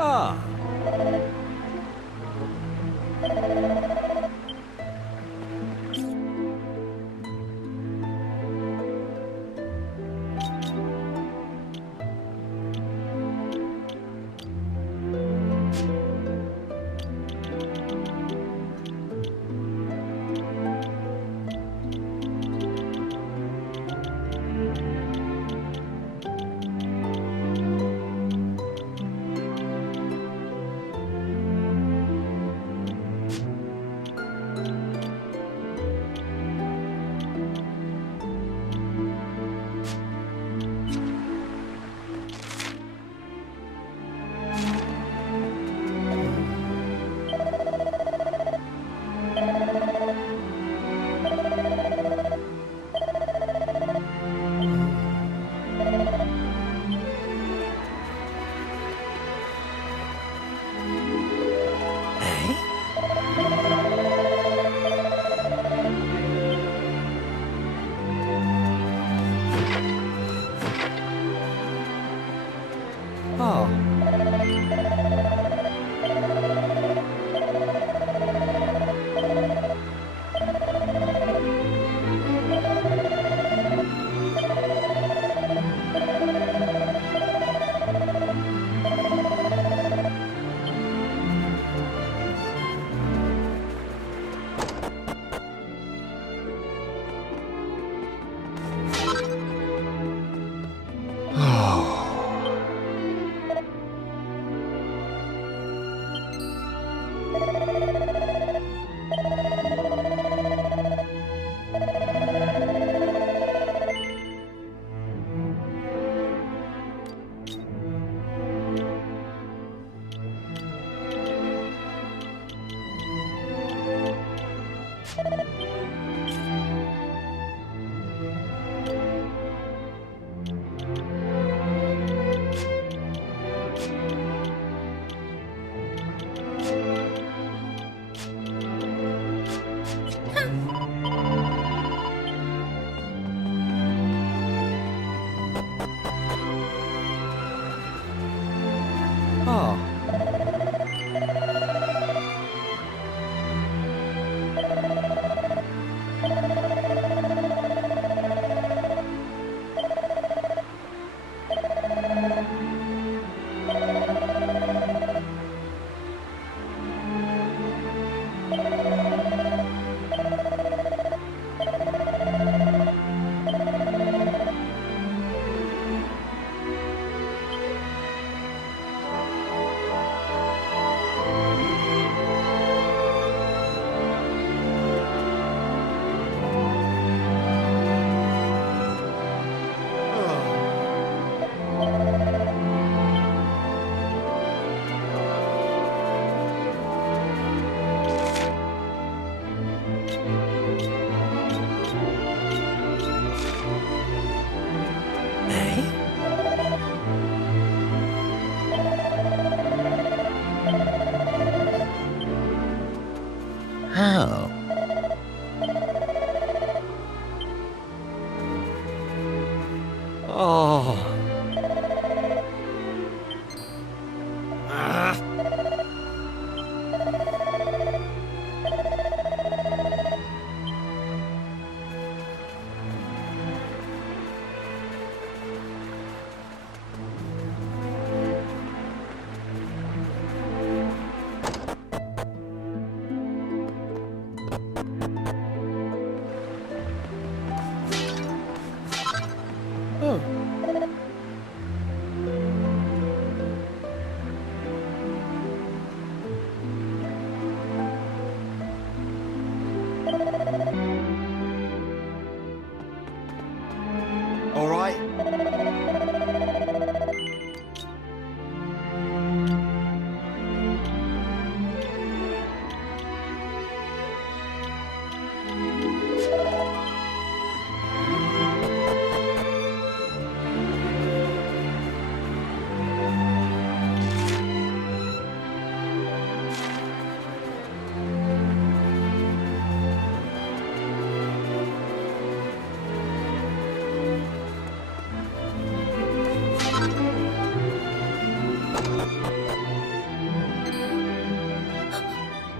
Ah. How? Oh. Oh. All right.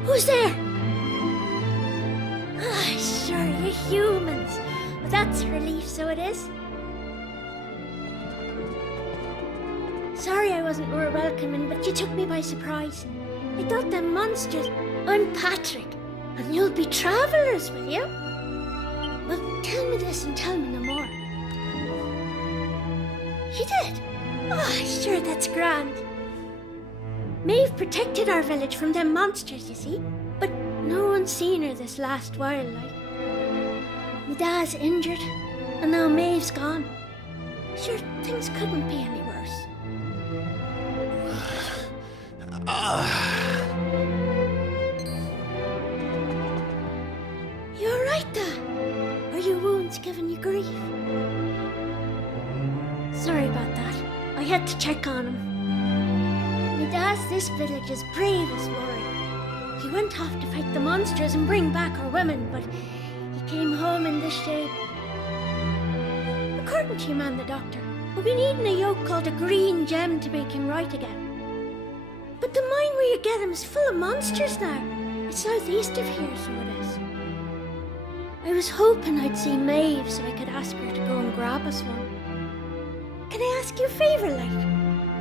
Who's there? Ah, sure, you're humans. Well, that's a relief, so it is. Sorry I wasn't more welcoming, but you took me by surprise. I thought them monsters... I'm Patrick, and you'll be travellers, will you? Well, tell me this and tell me no more. You did? Ah, sure, that's grand. Maeve protected our village from them monsters, you see. But no one's seen her this last while, like. My dad's injured, and now Maeve's gone. Sure, things couldn't be any worse. You alright, Dad? Are your wounds giving you grief? Sorry about that. I had to check on him. My dad's this village's bravest warrior. He went off to fight the monsters and bring back our women, but he came home in this shape. According to your man, the doctor, we'll be needing a yoke called a green gem to make him right again. But the mine where you get him is full of monsters now. It's southeast of here, so it is. I was hoping I'd see Maeve so I could ask her to go and grab us one. Can I ask you a favour, like?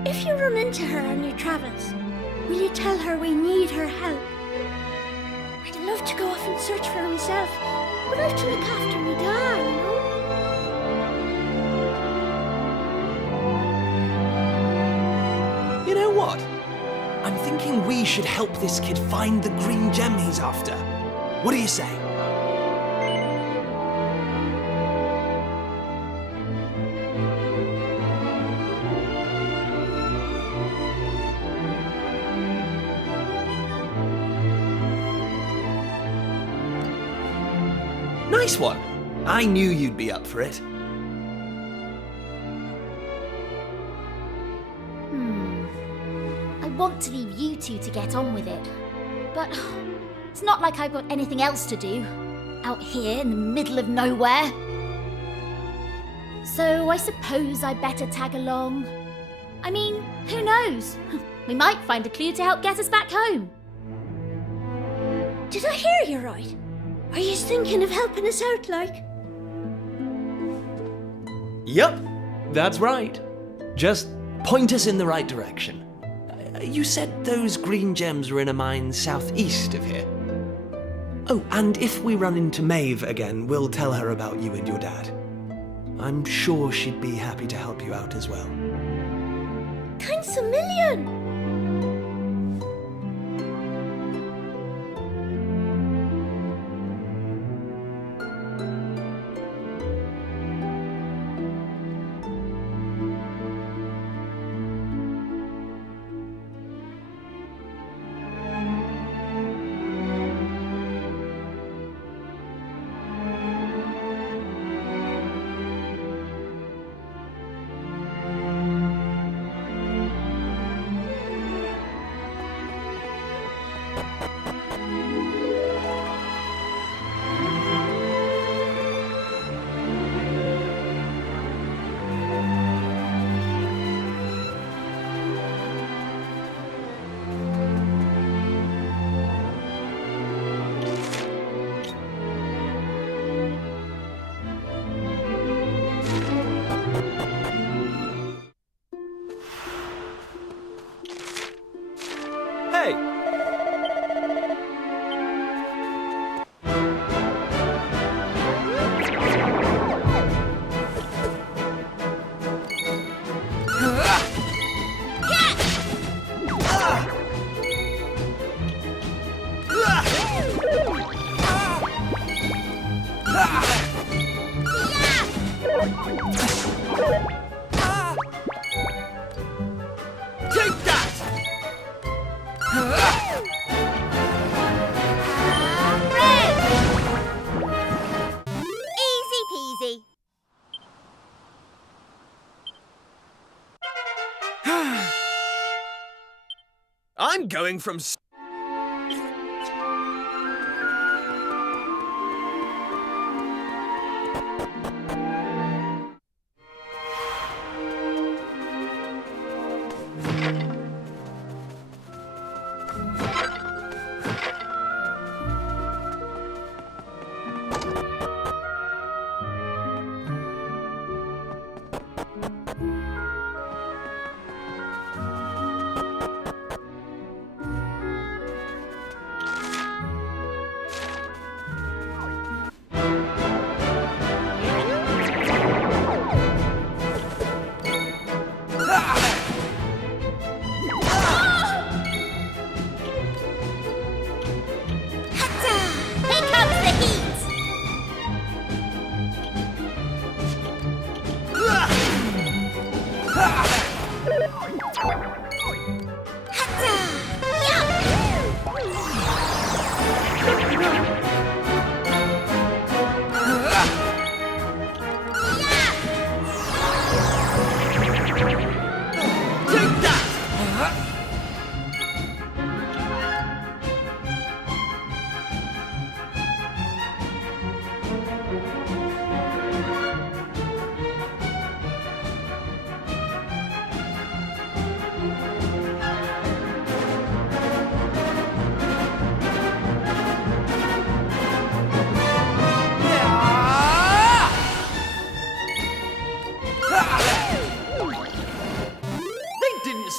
If you run into her on your travels, will you tell her we need her help? I'd love to go off and search for her myself, but I have to look after my dad, you know? You know what? I'm thinking we should help this kid find the green gem he's after. What do you say? Nice one. I knew you'd be up for it. I want to leave you two to get on with it. But it's not like I've got anything else to do. Out here in the middle of nowhere. So I suppose I better tag along. I mean, who knows? We might find a clue to help get us back home. Did I hear you right? Are you thinking of helping us out, like? Yep, that's right. Just point us in the right direction. You said those green gems were in a mine southeast of here. Oh, and if we run into Maeve again, we'll tell her about you and your dad. I'm sure she'd be happy to help you out as well. Thanks a million! I'm going from...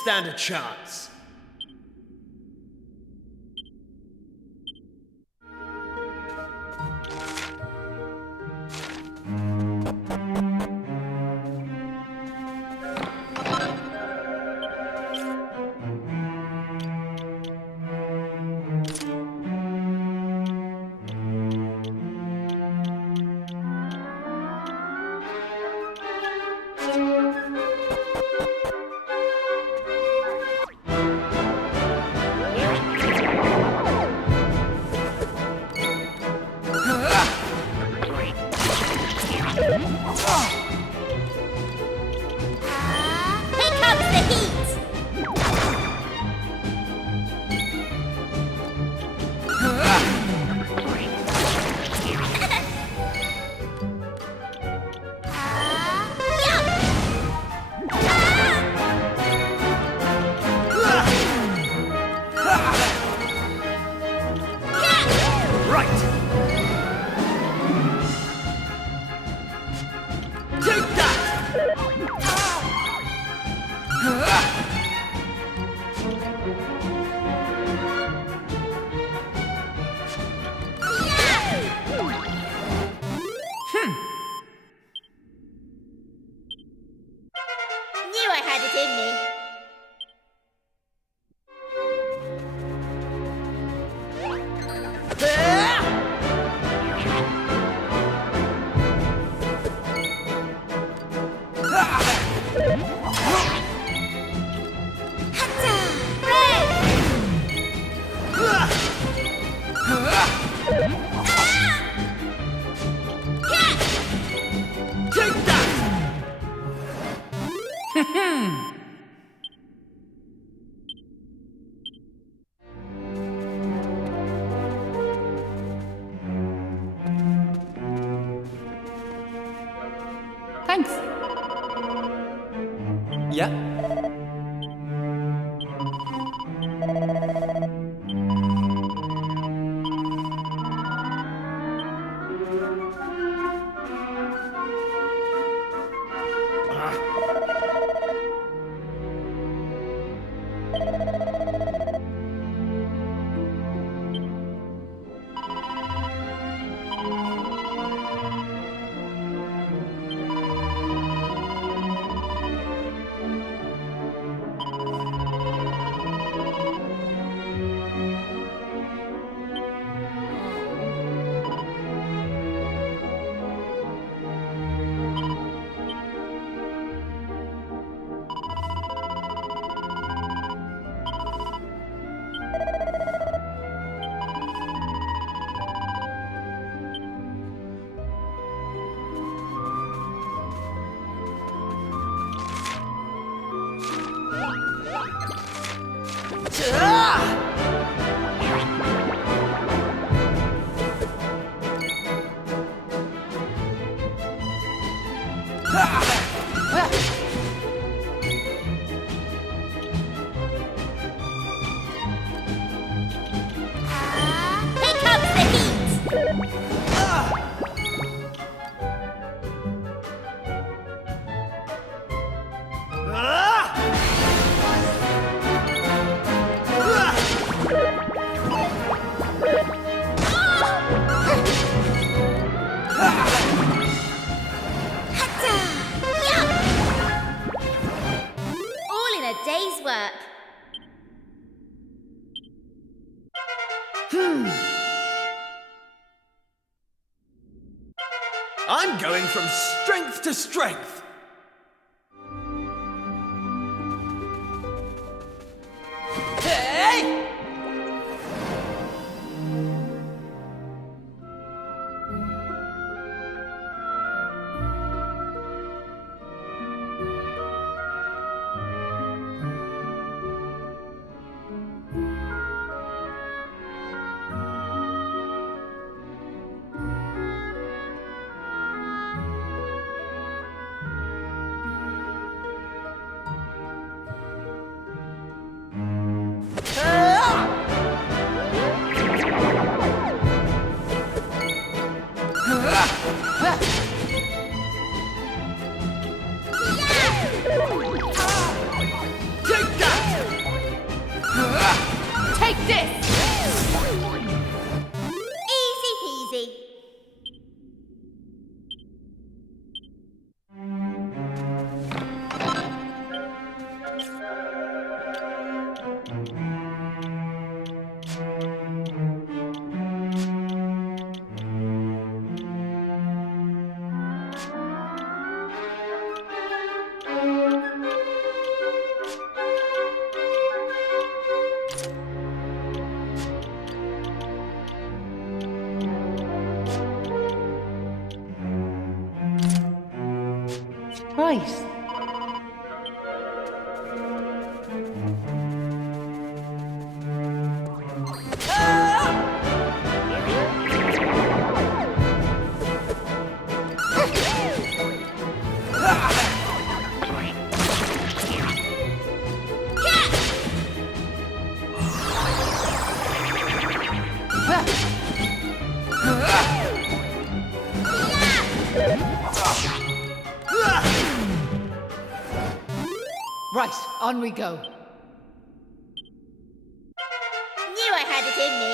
Stand a chance. Thanks. Yeah? Here comes the heat! All in a day's work. I'm going from strength to strength. Hey! Take that! Take this! Easy peasy. Right. Right, on we go. Knew I had it in me.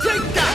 Take that!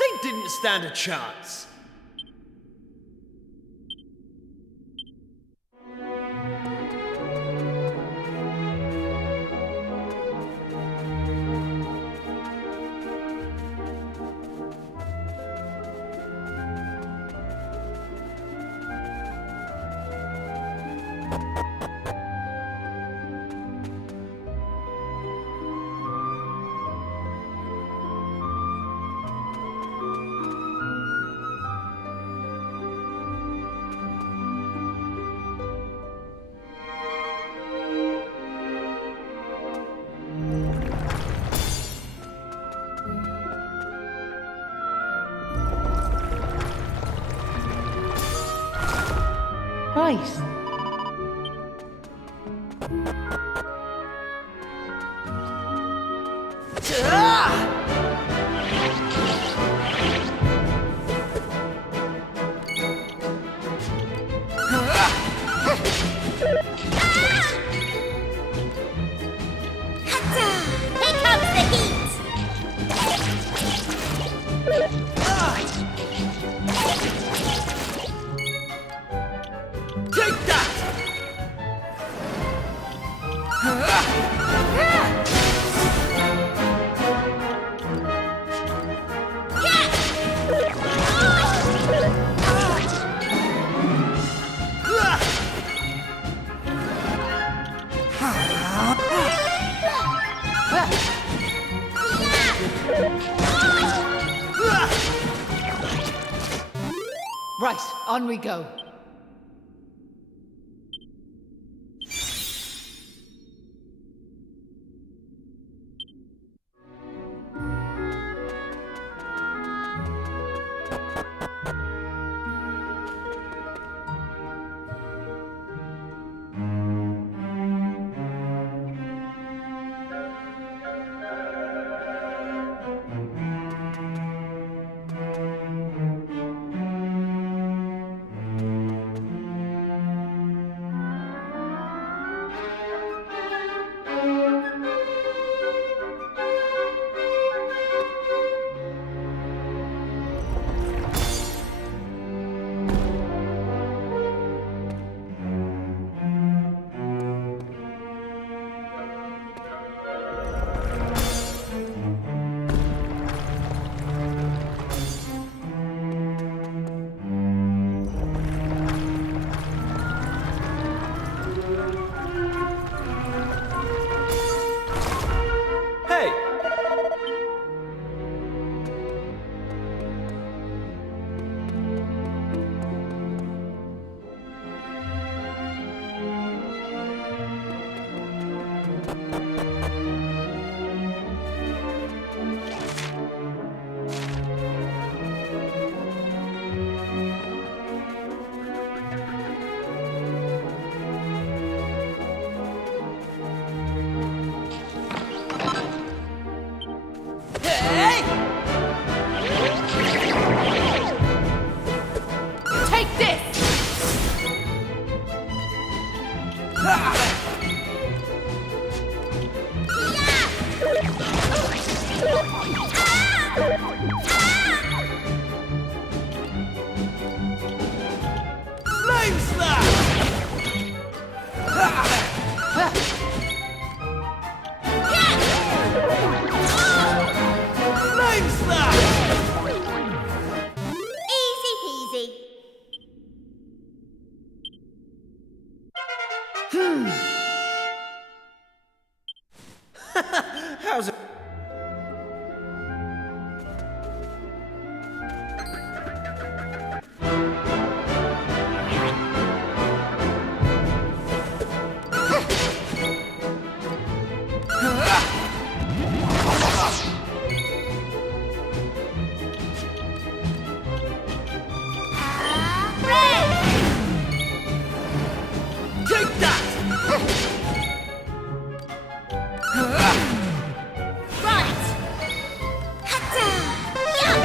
They didn't stand a chance. Right. Here comes the heat! Take that! Right, on we go. Hey! Take this! Flame slash! Flame slash! Easy peasy. How's it? Take that! Right. Hatta. Yeah.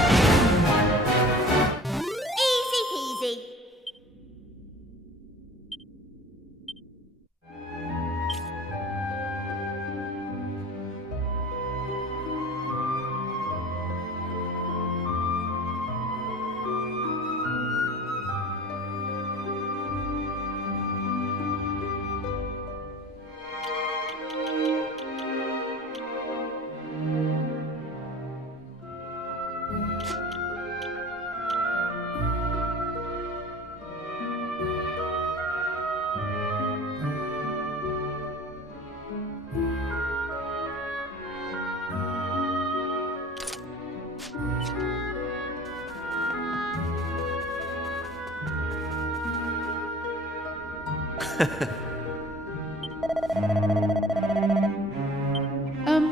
Easy peasy. Um,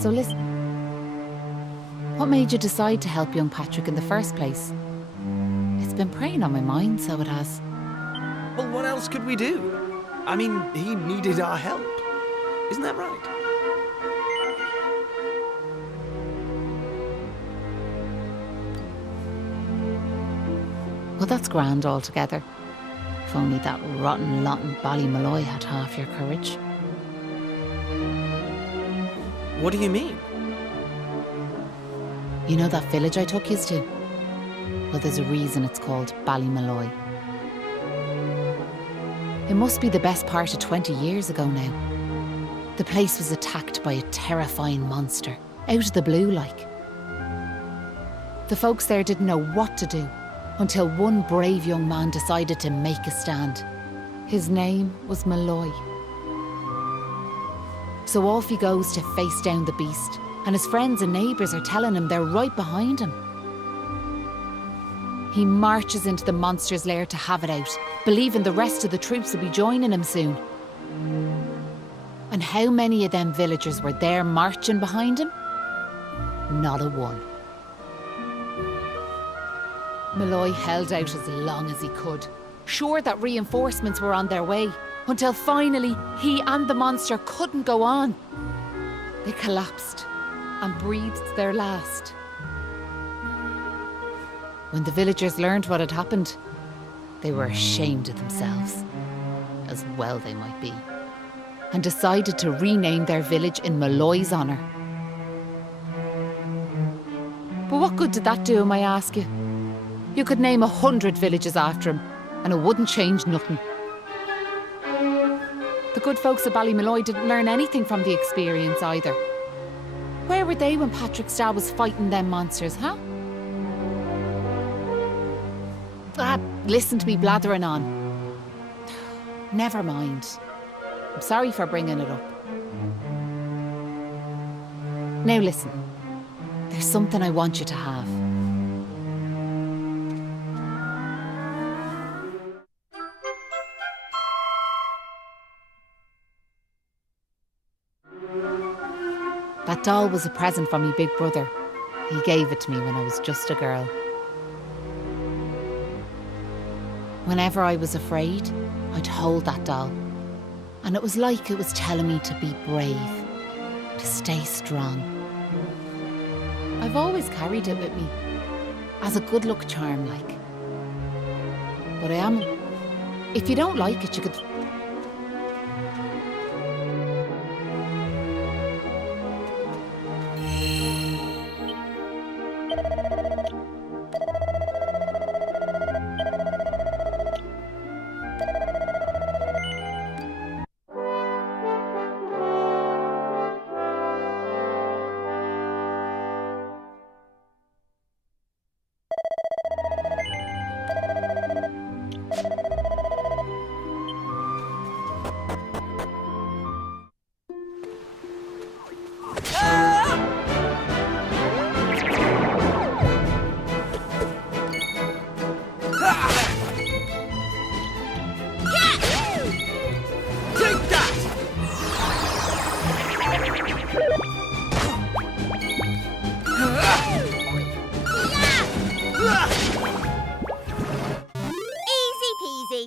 So listen. What made you decide to help young Patrick in the first place? It's been preying on my mind, so it has. Well, what else could we do? I mean, he needed our help. Isn't that right? Well, that's grand altogether. If only that rotten lot in Ballymalloy had half your courage. What do you mean? You know that village I took yous to? Well, there's a reason it's called Ballymalloy. It must be the best part of 20 years ago now. The place was attacked by a terrifying monster, out of the blue like. The folks there didn't know what to do until one brave young man decided to make a stand. His name was Malloy. So off he goes to face down the beast, and his friends and neighbours are telling him they're right behind him. He marches into the monster's lair to have it out, believing the rest of the troops will be joining him soon. And how many of them villagers were there marching behind him? Not a one. Malloy held out as long as he could, sure that reinforcements were on their way, until finally he and the monster couldn't go on. They collapsed and breathed their last. When the villagers learned what had happened, they were ashamed of themselves, as well they might be, and decided to rename their village in Malloy's honour. But what good did that do him, I ask you? You could name 100 villages after him, and it wouldn't change nothing. The good folks of Ballymalloy didn't learn anything from the experience either. Where were they when Patrick's dad was fighting them monsters, huh? Listen to me blathering on. Never mind. I'm sorry for bringing it up. Now listen, there's something I want you to have. That doll was a present from me big brother. He gave it to me when I was just a girl. Whenever I was afraid, I'd hold that doll. And it was like it was telling me to be brave, to stay strong. I've always carried it with me, as a good luck charm like. But I am... If you don't like it, you could... Easy peasy.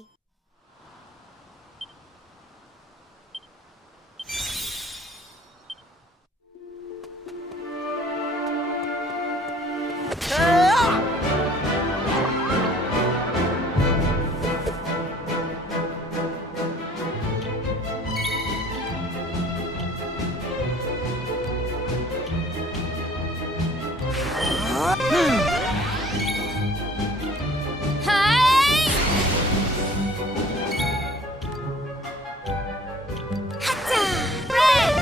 Hey! Hatta! Red!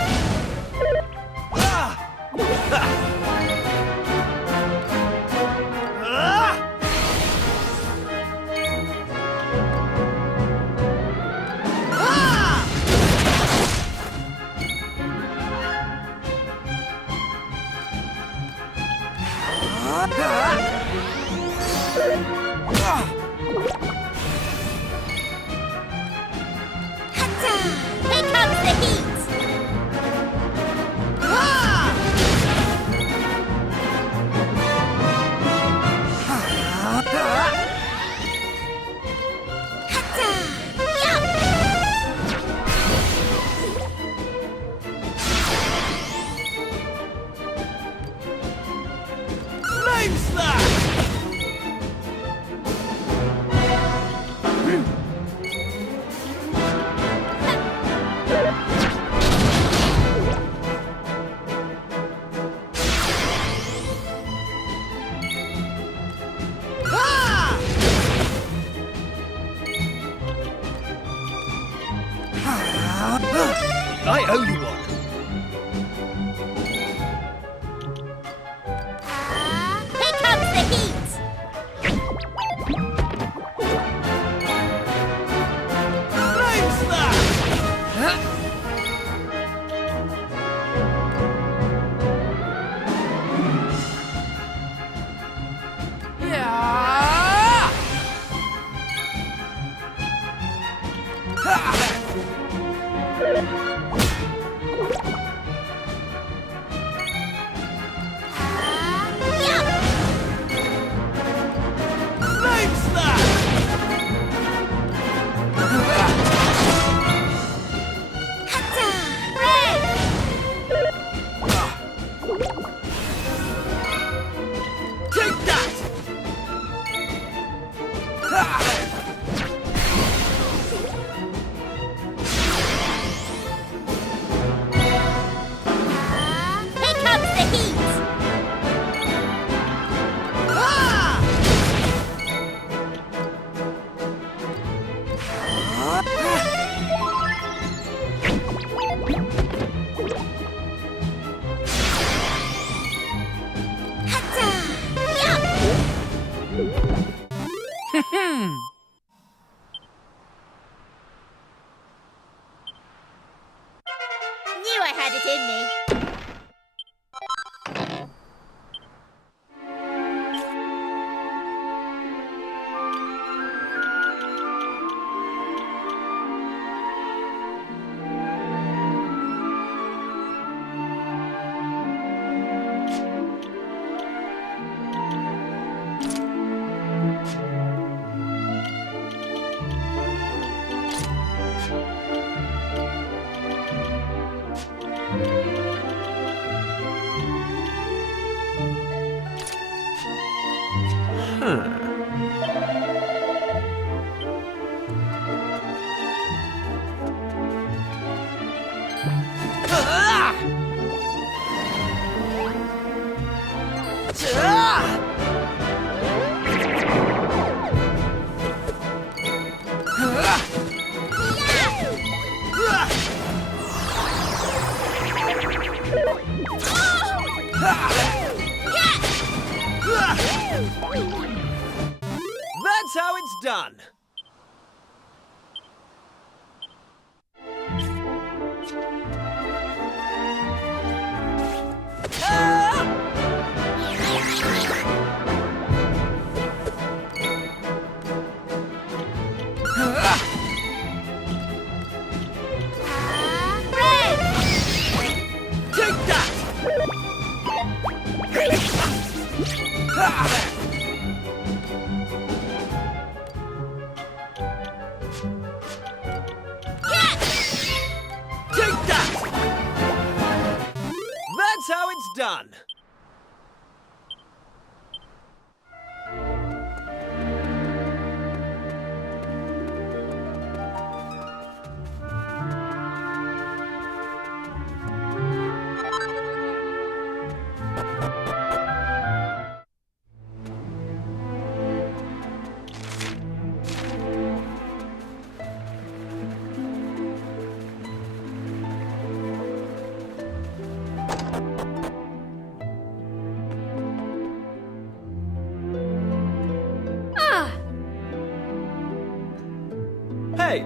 Hatta! Here comes the heat! That's how it's done. Take that! Take that! That's how it's done. Hey!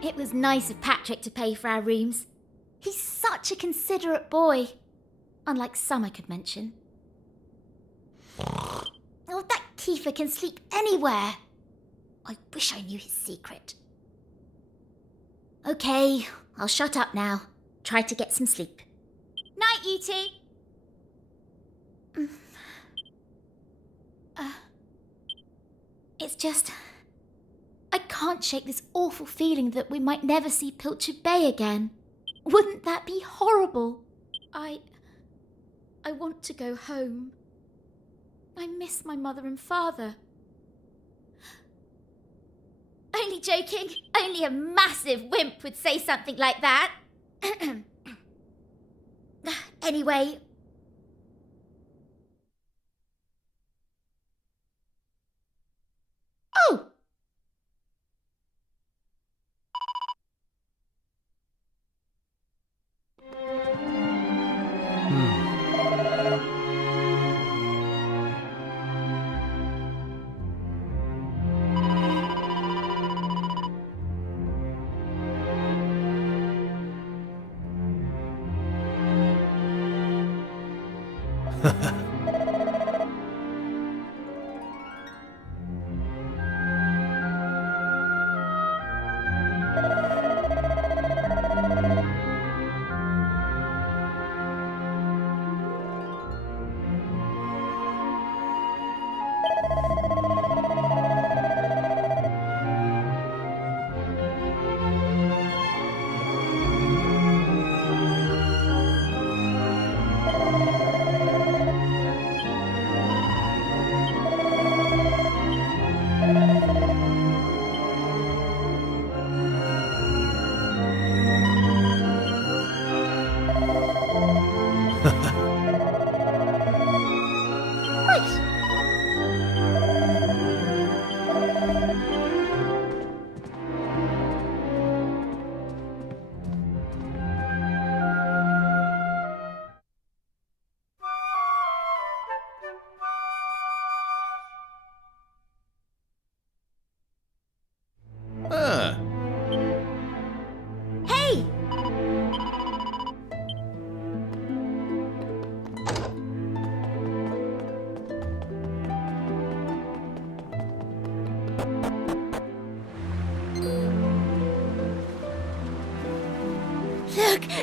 It was nice of Patrick to pay for our rooms. He's such a considerate boy. Unlike some I could mention. Oh, that Kiefer can sleep anywhere. I wish I knew his secret. Okay, I'll shut up now. Try to get some sleep. Night, you two. It's just... I can't shake this awful feeling that we might never see Pilchard Bay again. Wouldn't that be horrible? I want to go home. I miss my mother and father. Only joking. Only a massive wimp would say something like that. Anyway... Oh!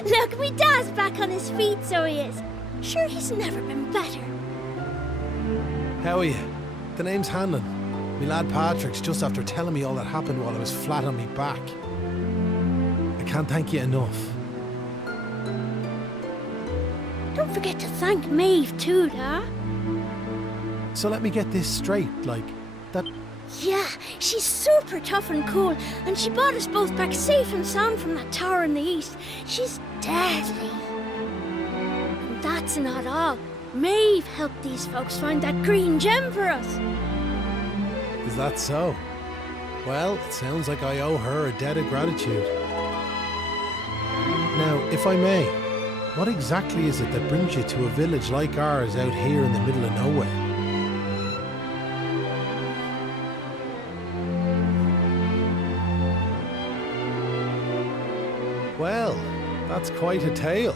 Look, me dad's back on his feet, so he is. Sure, he's never been better. How are you? The name's Hanlon. Me lad Patrick's just after telling me all that happened while I was flat on me back. I can't thank you enough. Don't forget to thank Maeve too, Dad. So let me get this straight, like, that... Yeah, she's super tough and cool, and she brought us both back safe and sound from that tower in the east. She's deadly. And that's not all. Maeve helped these folks find that green gem for us. Is that so? Well, it sounds like I owe her a debt of gratitude. Now, if I may, what exactly is it that brings you to a village like ours out here in the middle of nowhere? Well, that's quite a tale.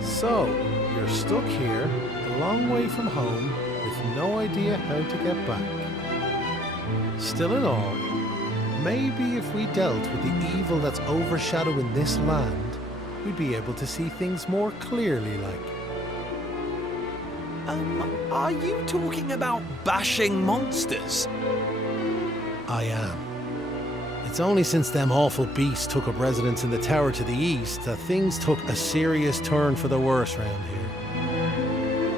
So, you're stuck here, a long way from home, with no idea how to get back. Still in all, maybe if we dealt with the evil that's overshadowing this land, we'd be able to see things more clearly, like. Are you talking about bashing monsters? I am. It's only since them awful beasts took up residence in the tower to the east that things took a serious turn for the worse round here.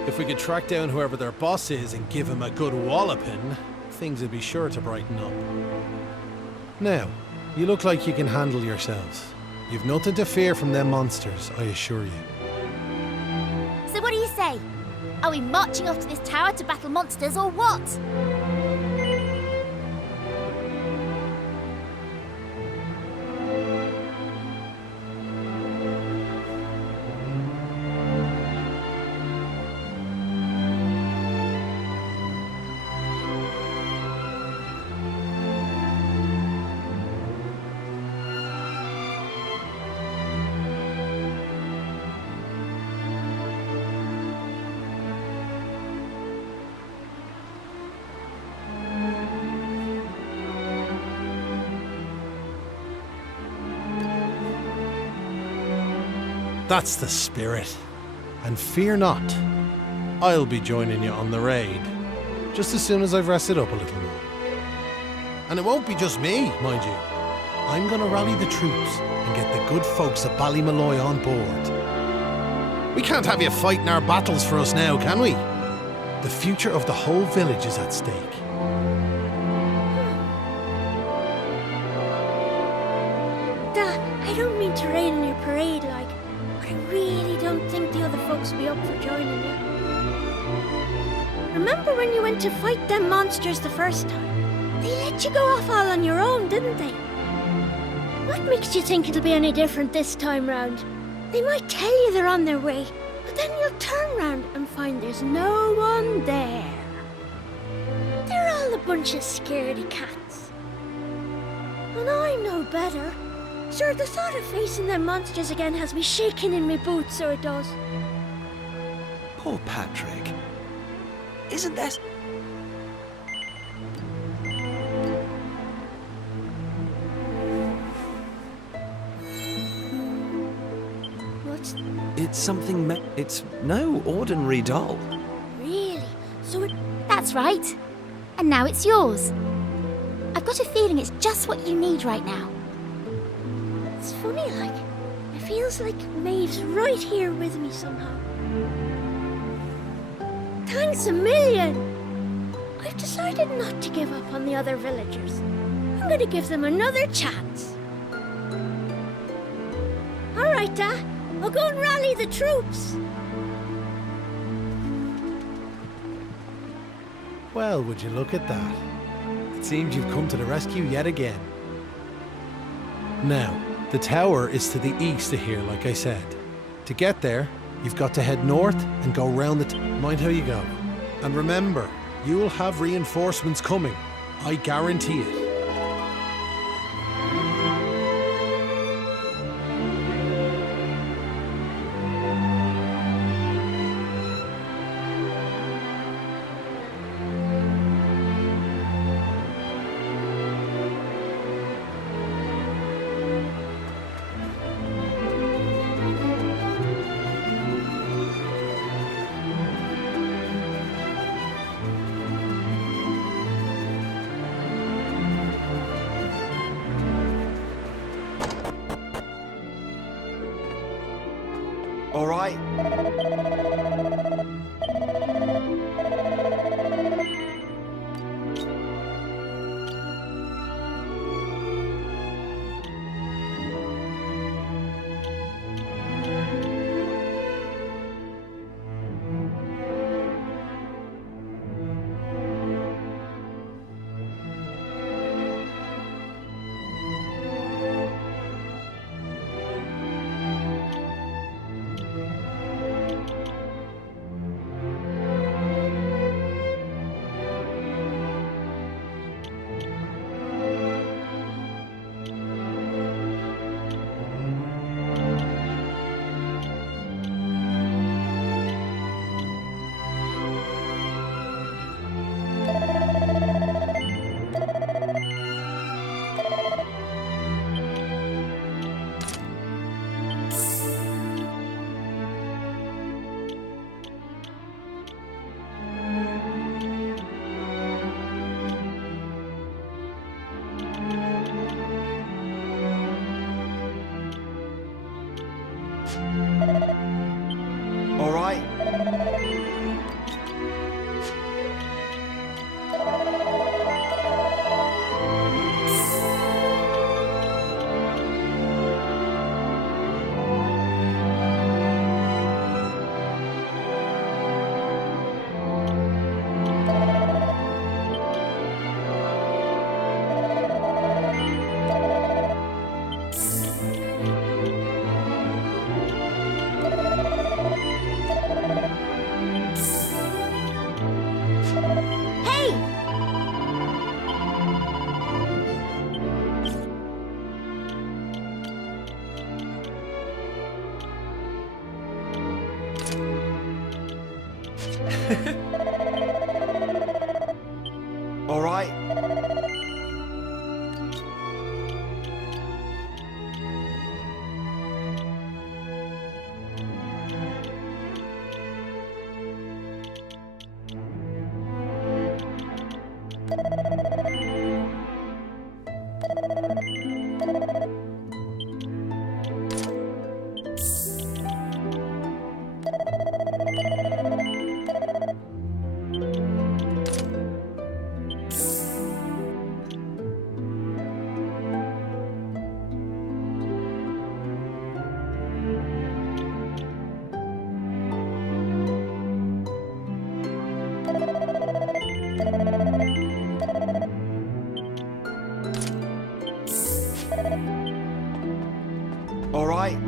If we could track down whoever their boss is and give him a good walloping, things would be sure to brighten up. Now, you look like you can handle yourselves. You've nothing to fear from them monsters, I assure you. So what do you say? Are we marching off to this tower to battle monsters or what? That's the spirit. And fear not, I'll be joining you on the raid, just as soon as I've rested up a little more. And it won't be just me, mind you. I'm gonna rally the troops and get the good folks of Ballymalloy on board. We can't have you fighting our battles for us now, can we? The future of the whole village is at stake. Dad, I don't mean to rain on your parade, like, but I really don't think the other folks will be up for joining you. Remember when you went to fight them monsters the first time? They let you go off all on your own, didn't they? What makes you think it'll be any different this time round? They might tell you they're on their way, but then you'll turn round and find there's no one there. They're all a bunch of scaredy cats. And I know better. Sure, the thought of facing them monsters again has me shaking in my boots, so it does. Poor Patrick. Isn't that... What's... It's something... It's no ordinary doll. Really? So it... That's right. And now it's yours. I've got a feeling it's just what you need right now. It's funny, like, it feels like Maeve's right here with me somehow. Thanks a million! I've decided not to give up on the other villagers. I'm going to give them another chance. All right, Dad. I'll go and rally the troops. Well, would you look at that? It seems you've come to the rescue yet again. Now, the tower is to the east of here, like I said. To get there, you've got to head north and go round the... Mind how you go. And remember, you'll have reinforcements coming. I guarantee it. All right. All right.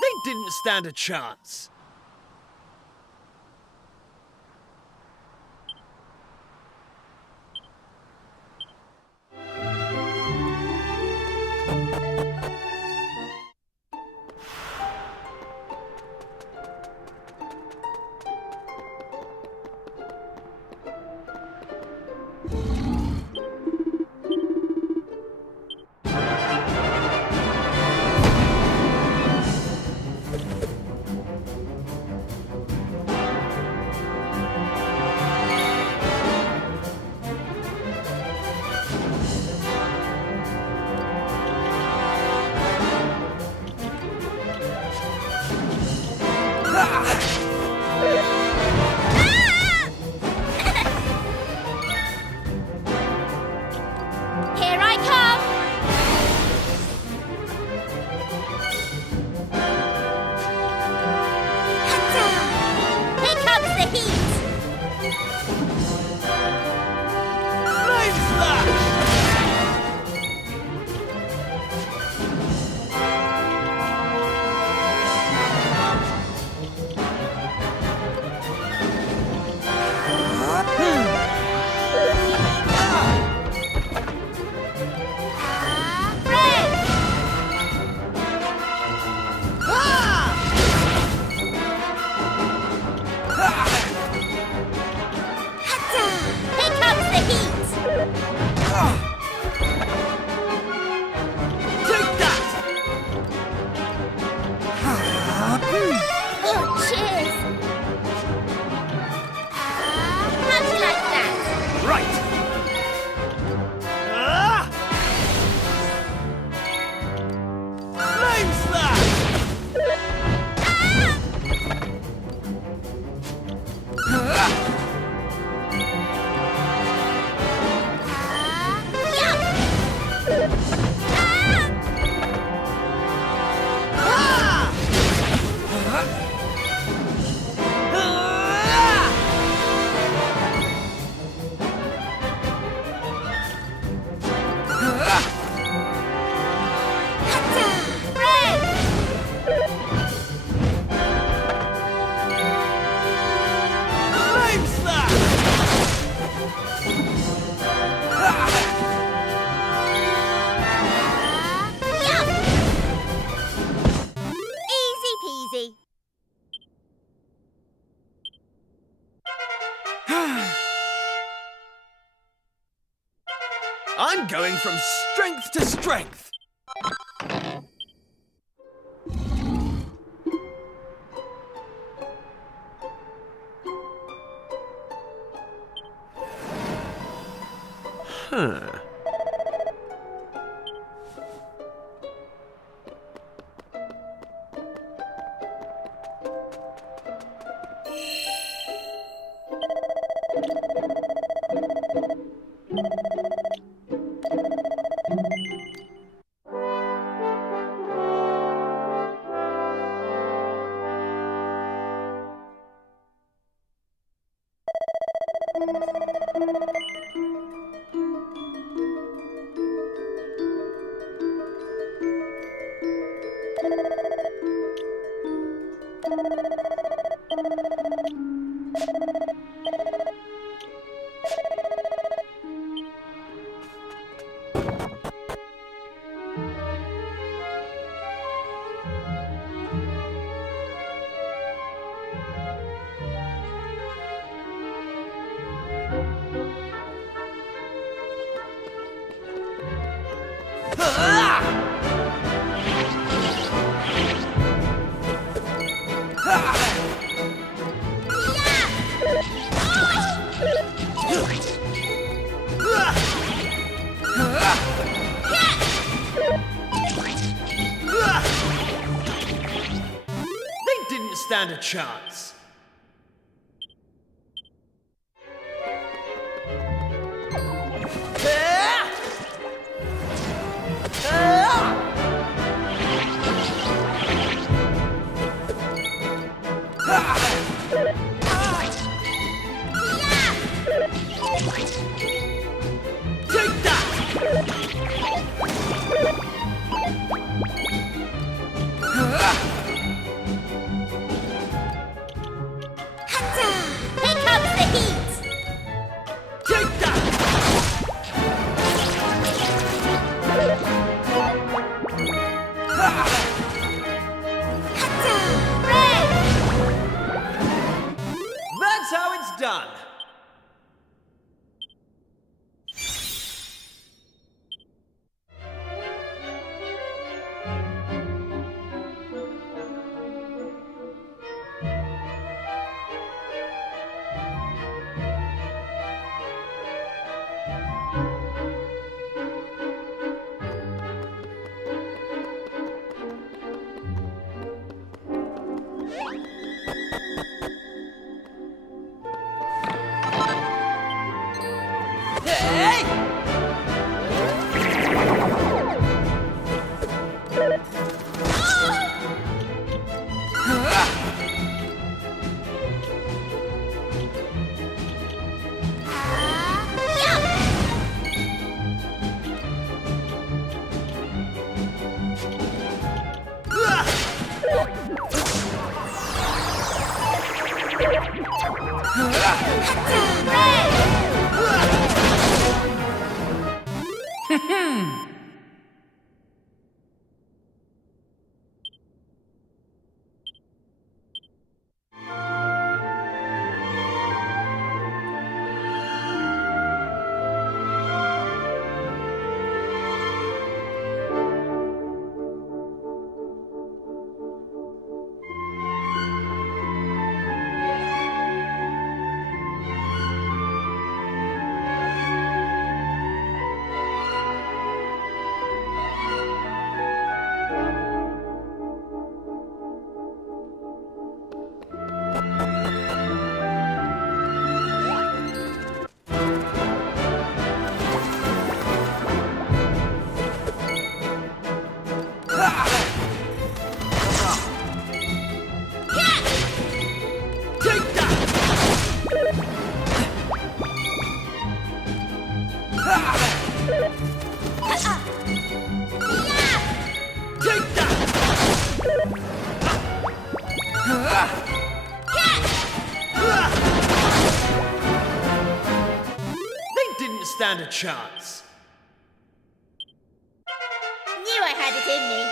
They didn't stand a chance. I'm going from strength to strength. Huh. They didn't stand a chance. Take that! Here comes the heat! Take that! That's how it's done. Stand a chance. Knew I had it in me.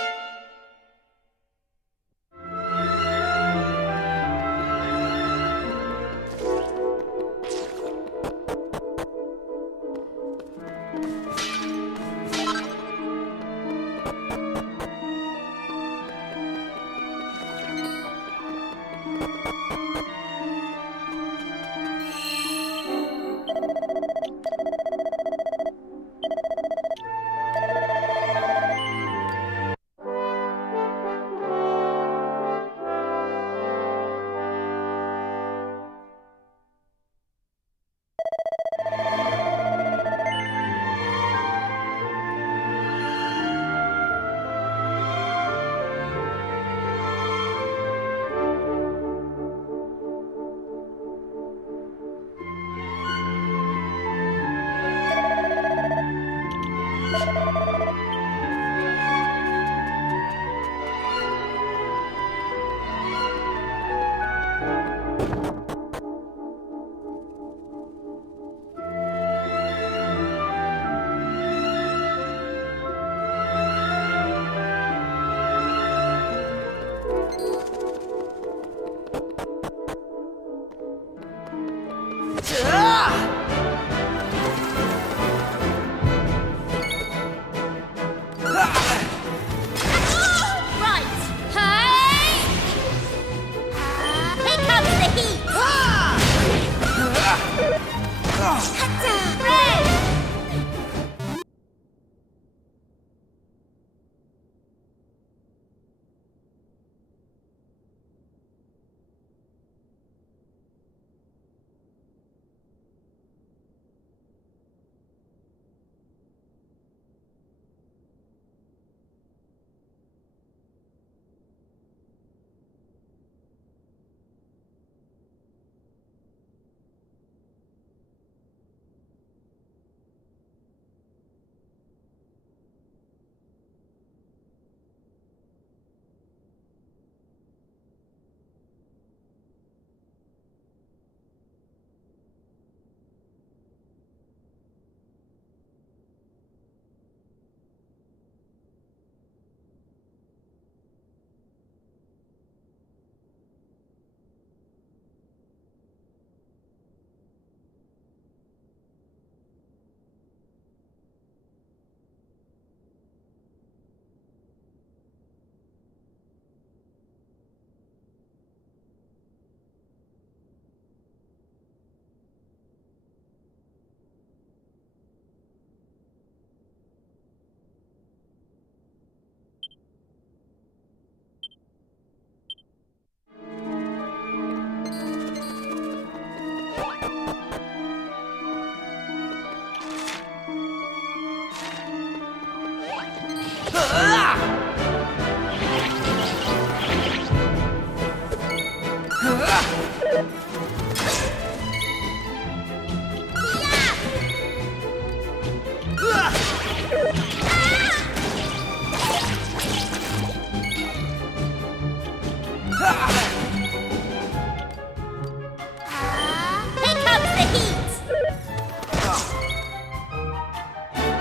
Here comes the heat!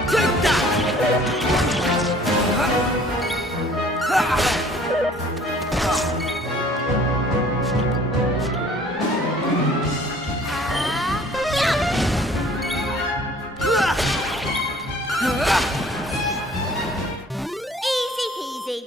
Take that! Easy peasy.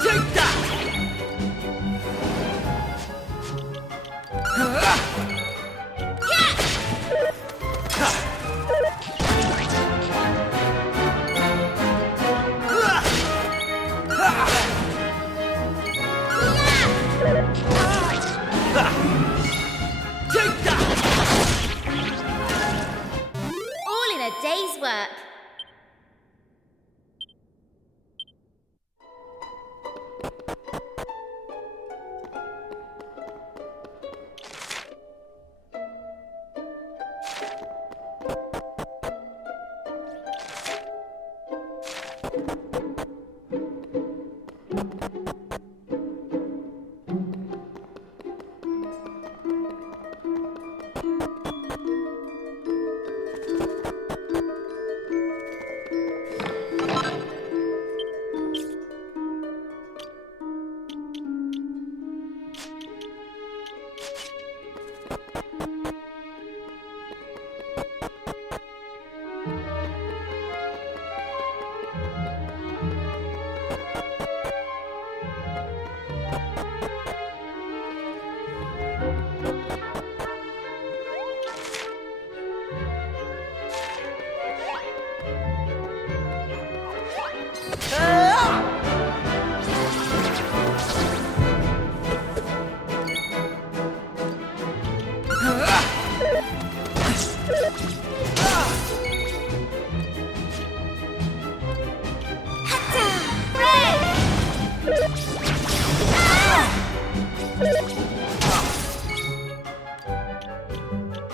Take that! Take that! All in a day's work.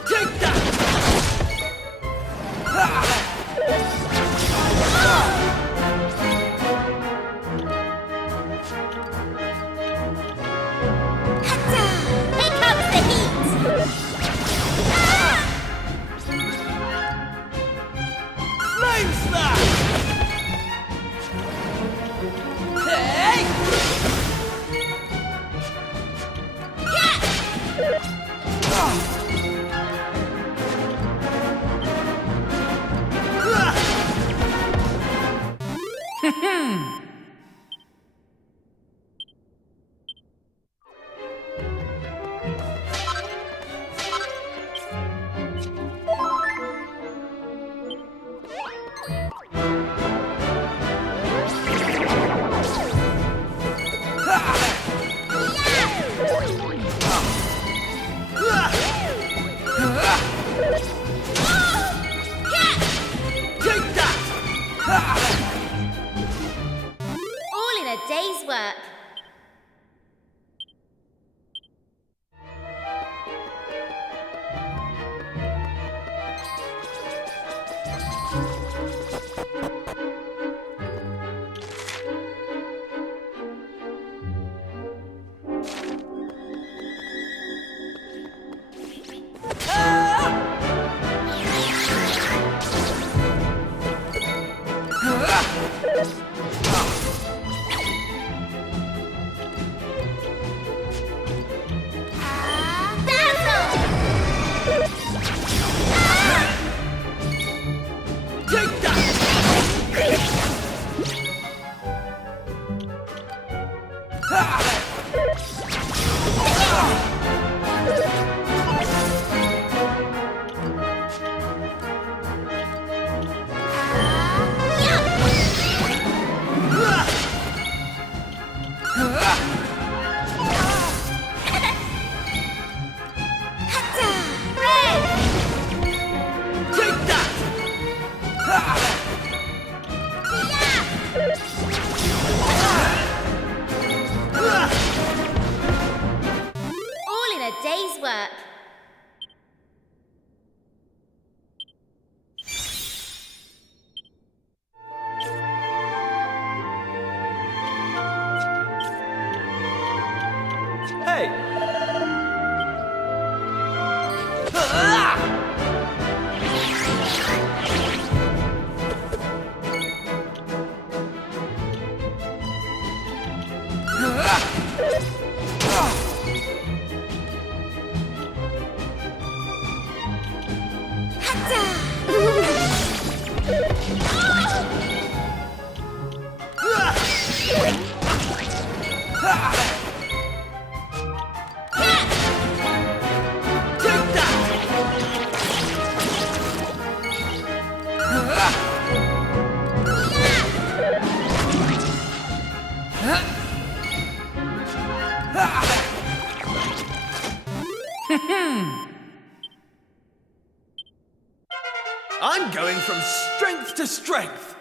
Take that! Here comes the heat! Flame slash! Hey! Take that! I'm going from strength to strength.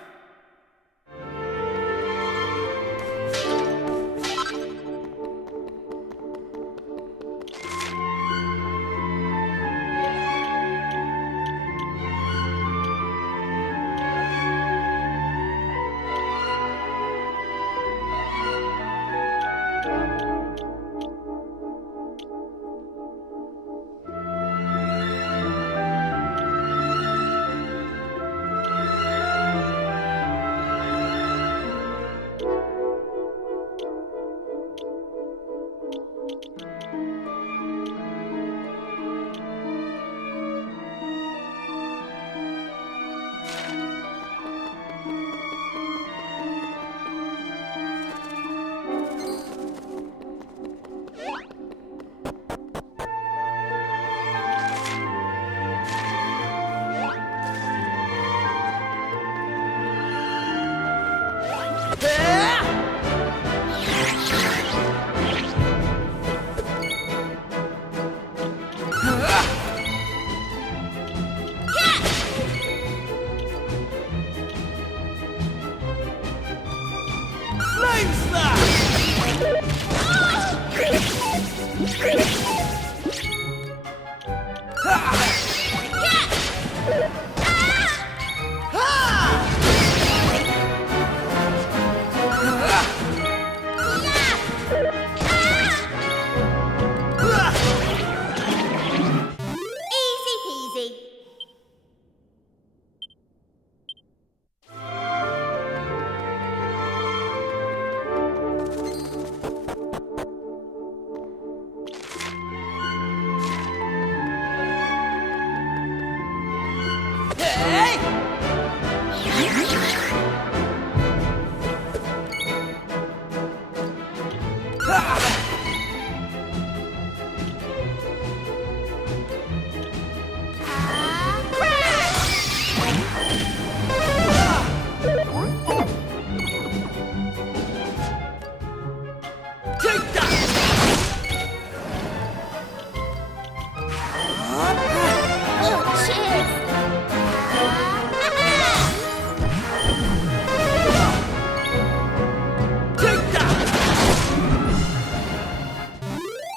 Easy peasy. Oh, cheers.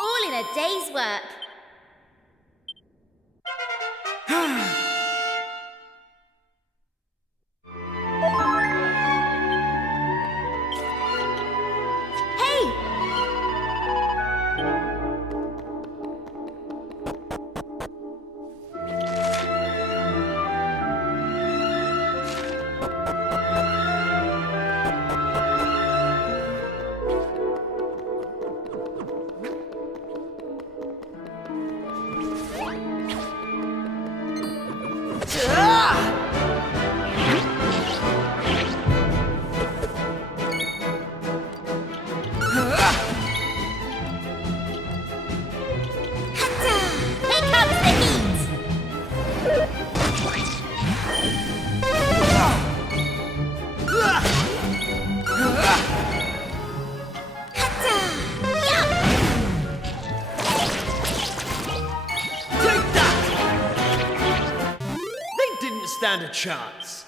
All in a day's work. Hey! Here comes the heat! They didn't stand a chance.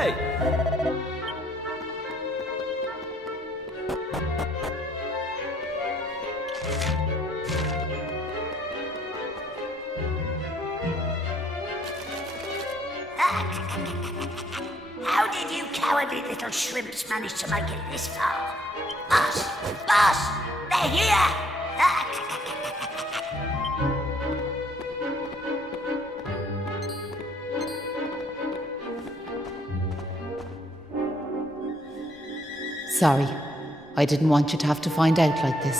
Hey! How did you cowardly little shrimps manage to make it this far? Boss! Boss! They're here! Sorry, I didn't want you to have to find out like this.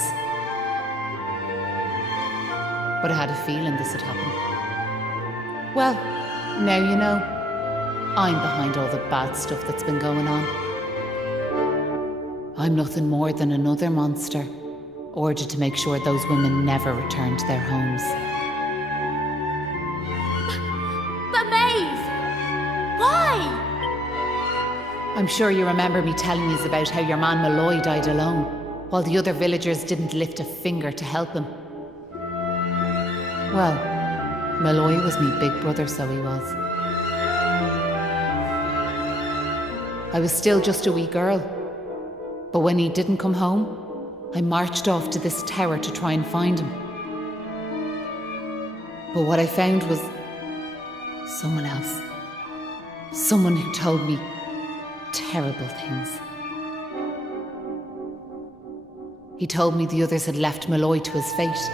But I had a feeling this would happen. Well, now you know. I'm behind all the bad stuff that's been going on. I'm nothing more than another monster, ordered to make sure those women never return to their homes. But Maeve! Why? I'm sure you remember me telling you about how your man Malloy died alone, while the other villagers didn't lift a finger to help him. Well, Malloy was me big brother, so he was. I was still just a wee girl. But when he didn't come home, I marched off to this tower to try and find him. But what I found was someone else. Someone who told me terrible things. He told me the others had left Malloy to his fate,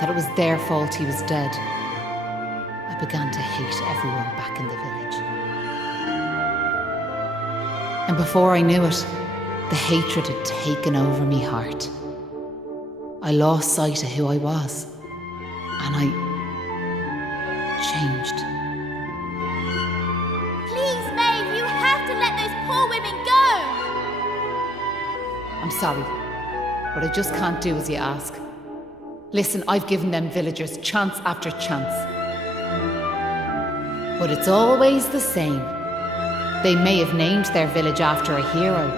that it was their fault he was dead. I began to hate everyone back in the village. And before I knew it, the hatred had taken over me heart. I lost sight of who I was, and I changed. Please, Maeve, you have to let those poor women go! I'm sorry, but I just can't do as you ask. Listen, I've given them villagers chance after chance. But it's always the same. They may have named their village after a hero,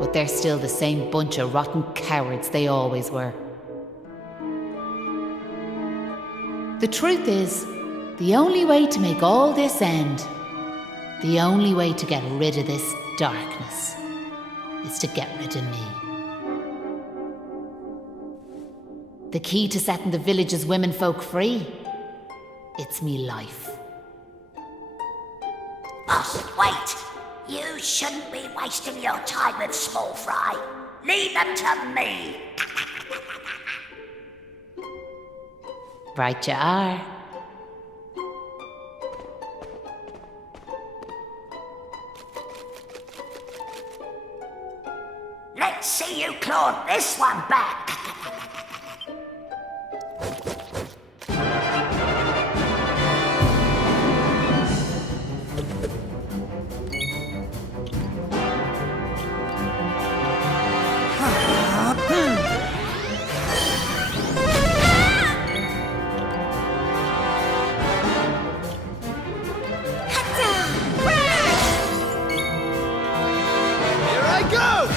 but they're still the same bunch of rotten cowards they always were. The truth is, the only way to make all this end, the only way to get rid of this darkness, is to get rid of me. The key to setting the village's womenfolk free, it's me life. Boss, wait! You shouldn't be wasting your time with small fry. Leave them to me. Right you are. Let's see you claw this one back. Here I go!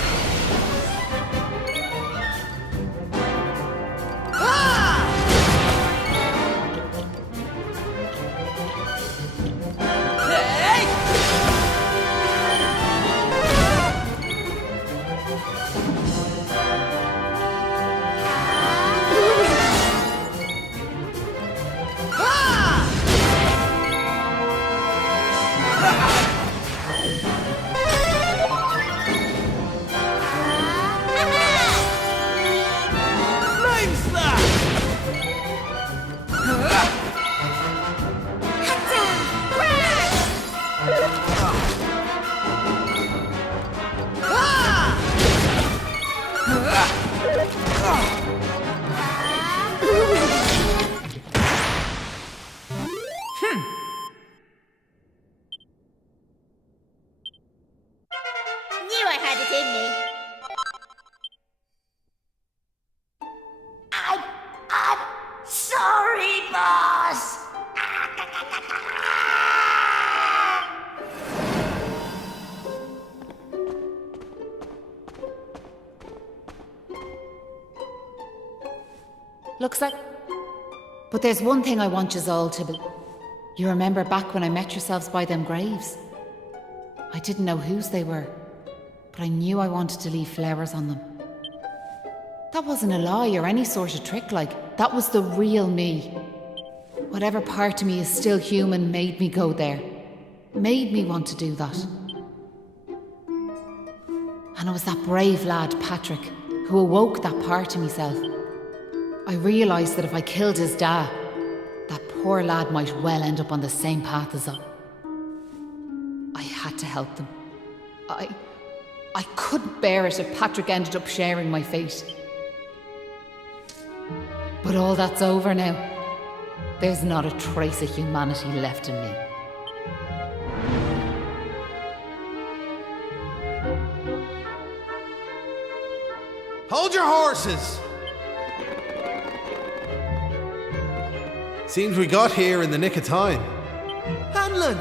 Knew I had it in me. I'm sorry, boss. Looks like... But there's one thing I want yous all to be... You remember back when I met yourselves by them graves? I didn't know whose they were, but I knew I wanted to leave flowers on them. That wasn't a lie or any sort of trick, that was the real me. Whatever part of me is still human made me go there, made me want to do that. And it was that brave lad, Patrick, who awoke that part of myself. I realised that if I killed his dad, that poor lad might well end up on the same path as I. I had to help them. I couldn't bear it if Patrick ended up sharing my fate. But all that's over now. There's not a trace of humanity left in me. Hold your horses! Seems we got here in the nick of time. Hanlon!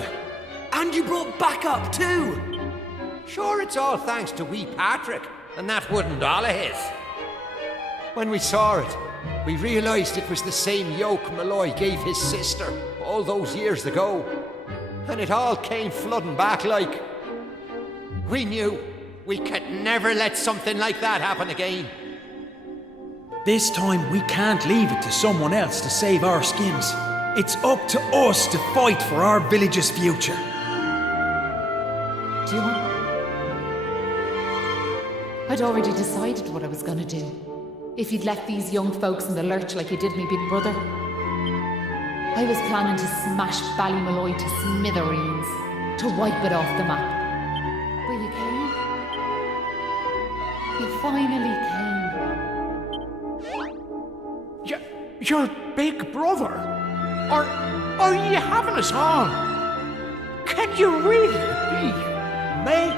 And you brought backup too! Sure, it's all thanks to wee Patrick and that wooden doll of his. When we saw it, we realised it was the same yoke Malloy gave his sister all those years ago. And it all came flooding back like... We knew we could never let something like that happen again. This time we can't leave it to someone else to save our skins. It's up to us to fight for our village's future. Do you want... I'd already decided what I was going to do. If you'd left these young folks in the lurch like you did me big brother. I was planning to smash Ballymalloy to smithereens, to wipe it off the map. But you came. You finally came. Your big brother? Are you having us on? Can you really be, mate?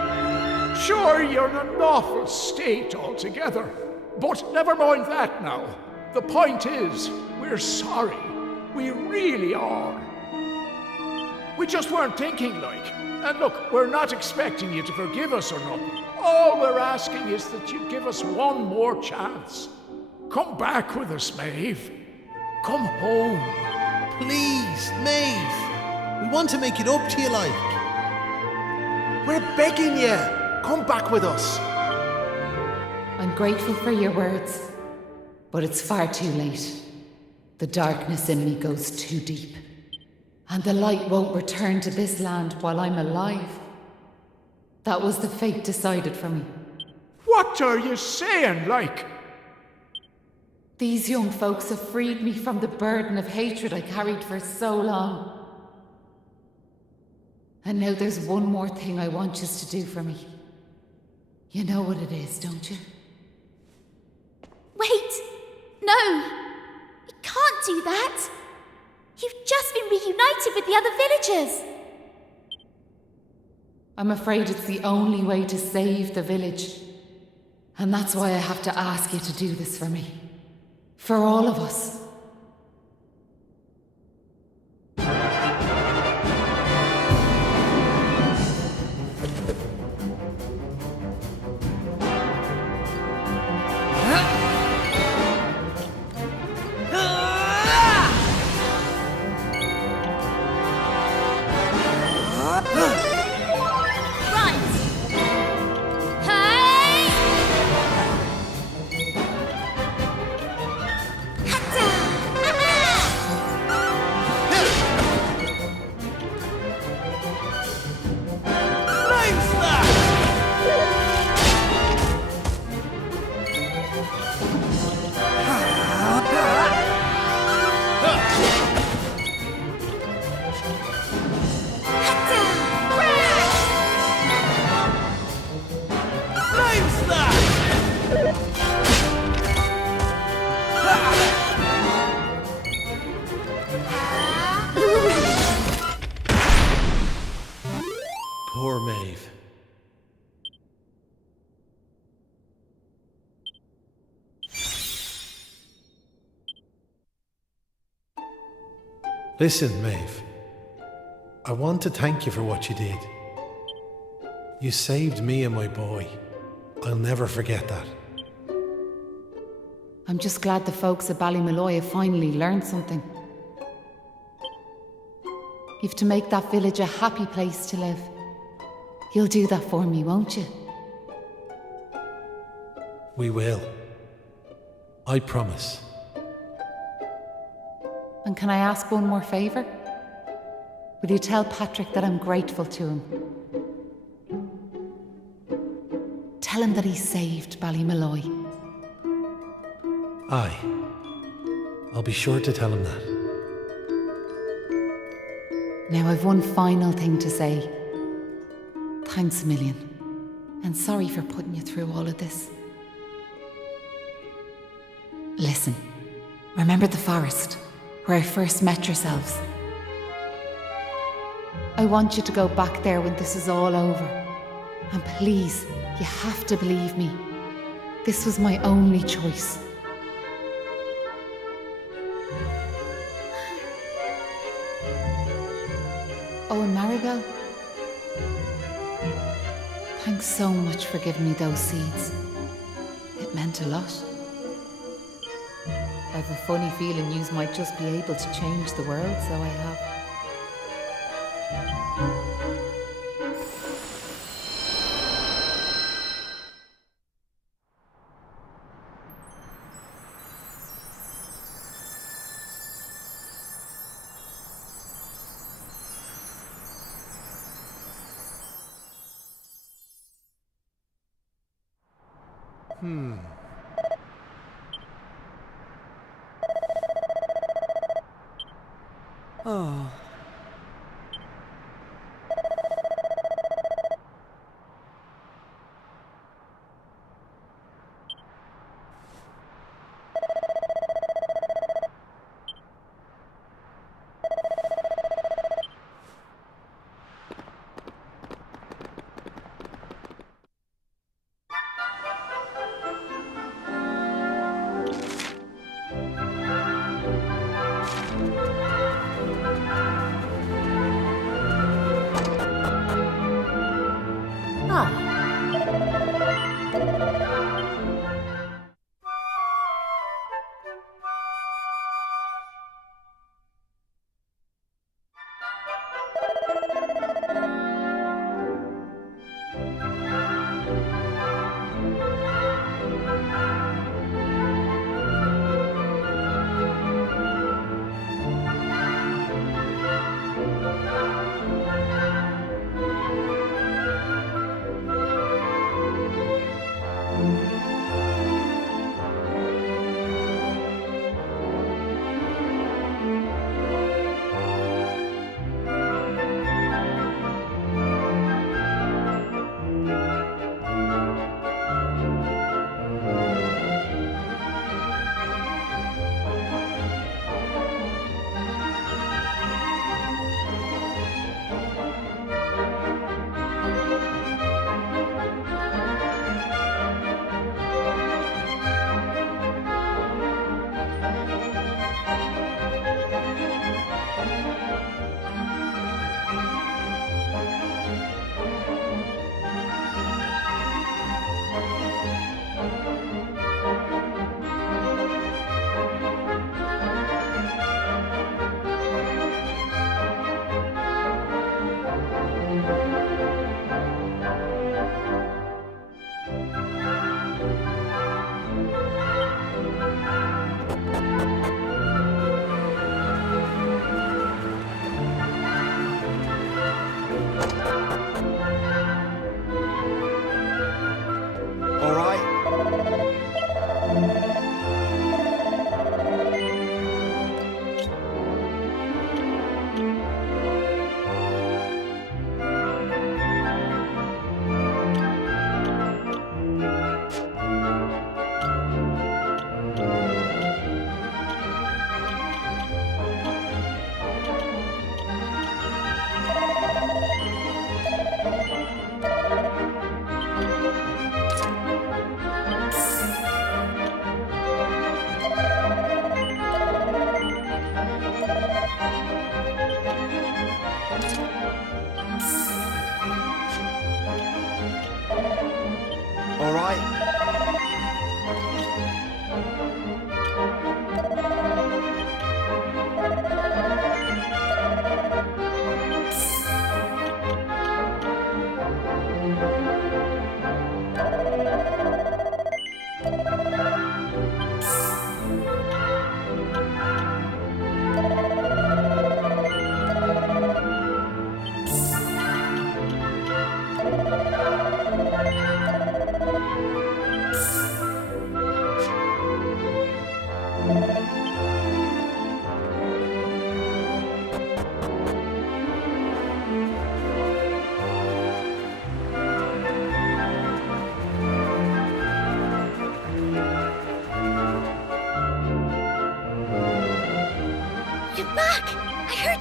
Sure, you're in an awful state altogether. But never mind that now. The point is, we're sorry. We really are. We just weren't thinking like. And look, we're not expecting you to forgive us or nothing. All we're asking is that you give us one more chance. Come back with us, Maeve. Come home. Please, Maeve. We want to make it up to you, like. We're begging you. Come back with us. I'm grateful for your words, but it's far too late. The darkness in me goes too deep, and the light won't return to this land while I'm alive. That was the fate decided for me. What are you saying, like? These young folks have freed me from the burden of hatred I carried for so long. And now there's one more thing I want you to do for me. You know what it is, don't you? Wait! No! You can't do that! You've just been reunited with the other villagers! I'm afraid it's the only way to save the village. And that's why I have to ask you to do this for me. For all of us. Poor Maeve. Listen, Maeve. I want to thank you for what you did. You saved me and my boy. I'll never forget that. I'm just glad the folks at Ballymalloy have finally learned something. You've to make that village a happy place to live. You'll do that for me, won't you? We will. I promise. And can I ask one more favour? Will you tell Patrick that I'm grateful to him? Tell him that he saved Ballymalloy. Aye. I'll be sure to tell him that. Now I've one final thing to say. Thanks a million. And sorry for putting you through all of this. Listen, remember the forest where I first met yourselves? I want you to go back there when this is all over. And please, you have to believe me. This was my only choice. Oh, and Maribel, thanks so much for giving me those seeds. It meant a lot. I have a funny feeling yous might just be able to change the world, so I have. Oh.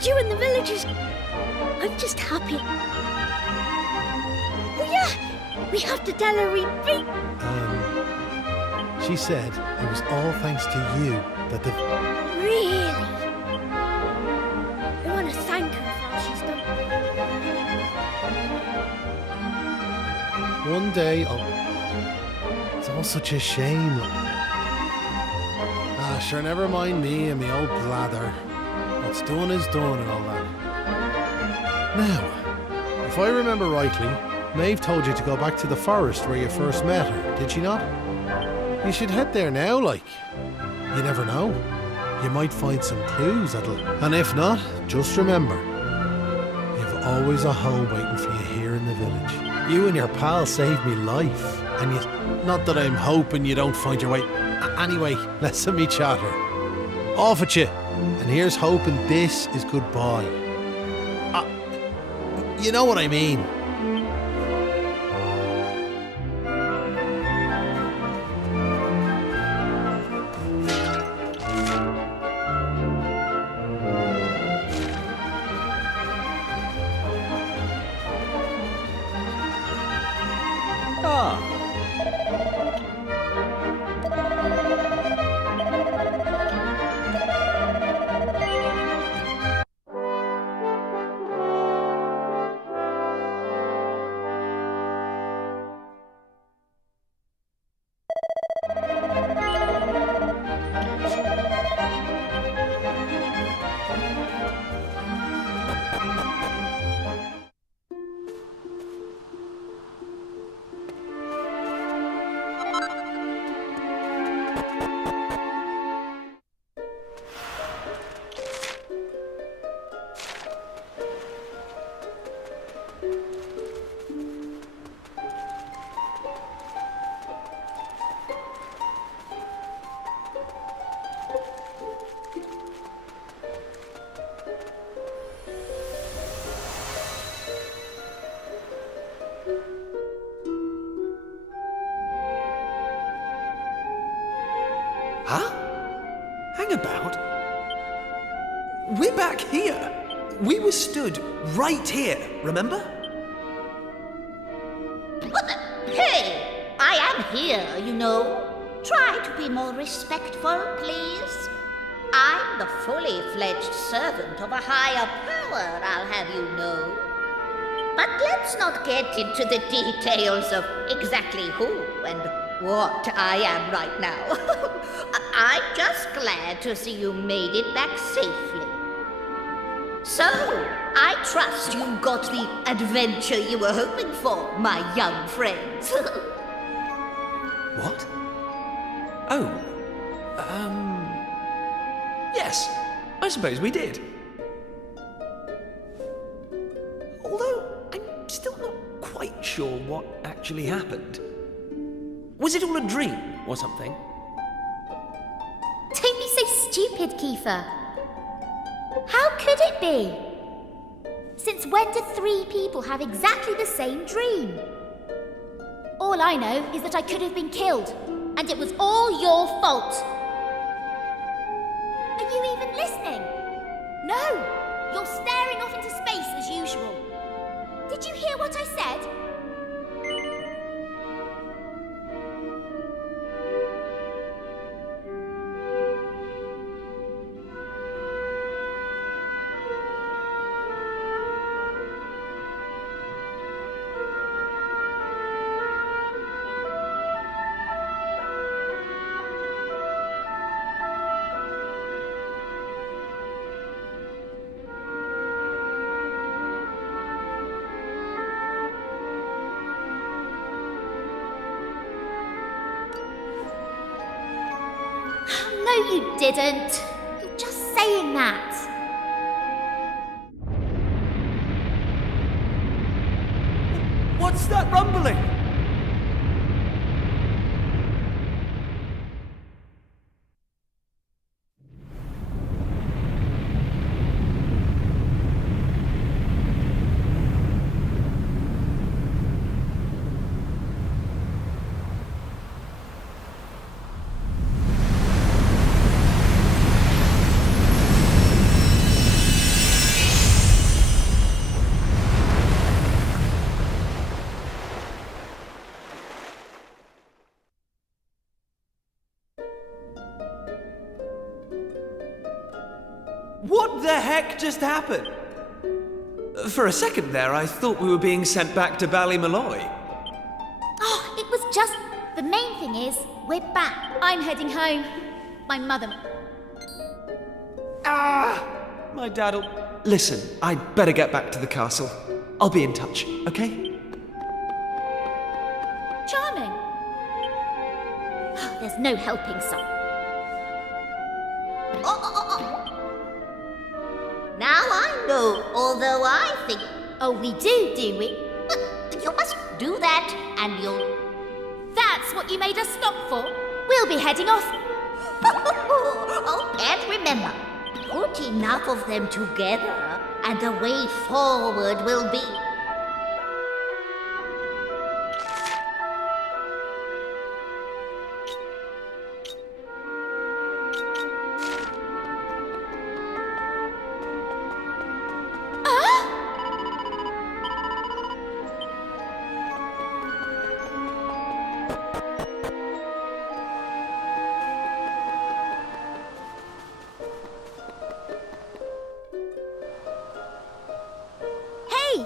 you and the villagers. I'm just happy. Oh yeah, we have to tell her we beat. She said it was all thanks to you that the... Really? I want to thank her for all she's done. One day, it's all such a shame. Sure, never mind me and me old blather. What's done is done and all that. Now, if I remember rightly, Maeve told you to go back to the forest where you first met her, did she not? You should head there now, like. You never know. You might find some clues that'll... And if not, just remember, you've always a home waiting for you here in the village. You and your pal saved me life. And you... Not that I'm hoping you don't find your way... Anyway, listen me chatter. Off at you. And here's hoping this is goodbye. You know what I mean. Huh? Hang about. We're back here. We were stood right here, remember? Hey, I am here, you know. Try to be more respectful, please. I'm the fully fledged servant of a higher power, I'll have you know. But let's not get into the details of exactly who and what I am right now. I'm just glad to see you made it back safely. So, I trust you got the adventure you were hoping for, my young friends. What? Oh. Yes, I suppose we did. Although, I'm still not quite sure what actually happened. Was it all a dream or something? Don't be so stupid, Kiefer. How could it be? Since when do 3 people have exactly the same dream? All I know is that I could have been killed, and it was all your fault. Are you even listening? No! You're staring off into space as usual. Did you hear what I said? No, you didn't. You're just saying that. What's that rumbling? What the heck just happened? For a second there, I thought we were being sent back to Ballymalloy. Oh, it was just... The main thing is, we're back. I'm heading home. My mother... My dad'll... Listen, I'd better get back to the castle. I'll be in touch, okay? Charming. Oh, there's no helping some. Now I know, although I think... Oh, we do we? You must do that, and you'll... That's what you made us stop for. We'll be heading off. Oh, and remember, put enough of them together, and the way forward will be... Hey!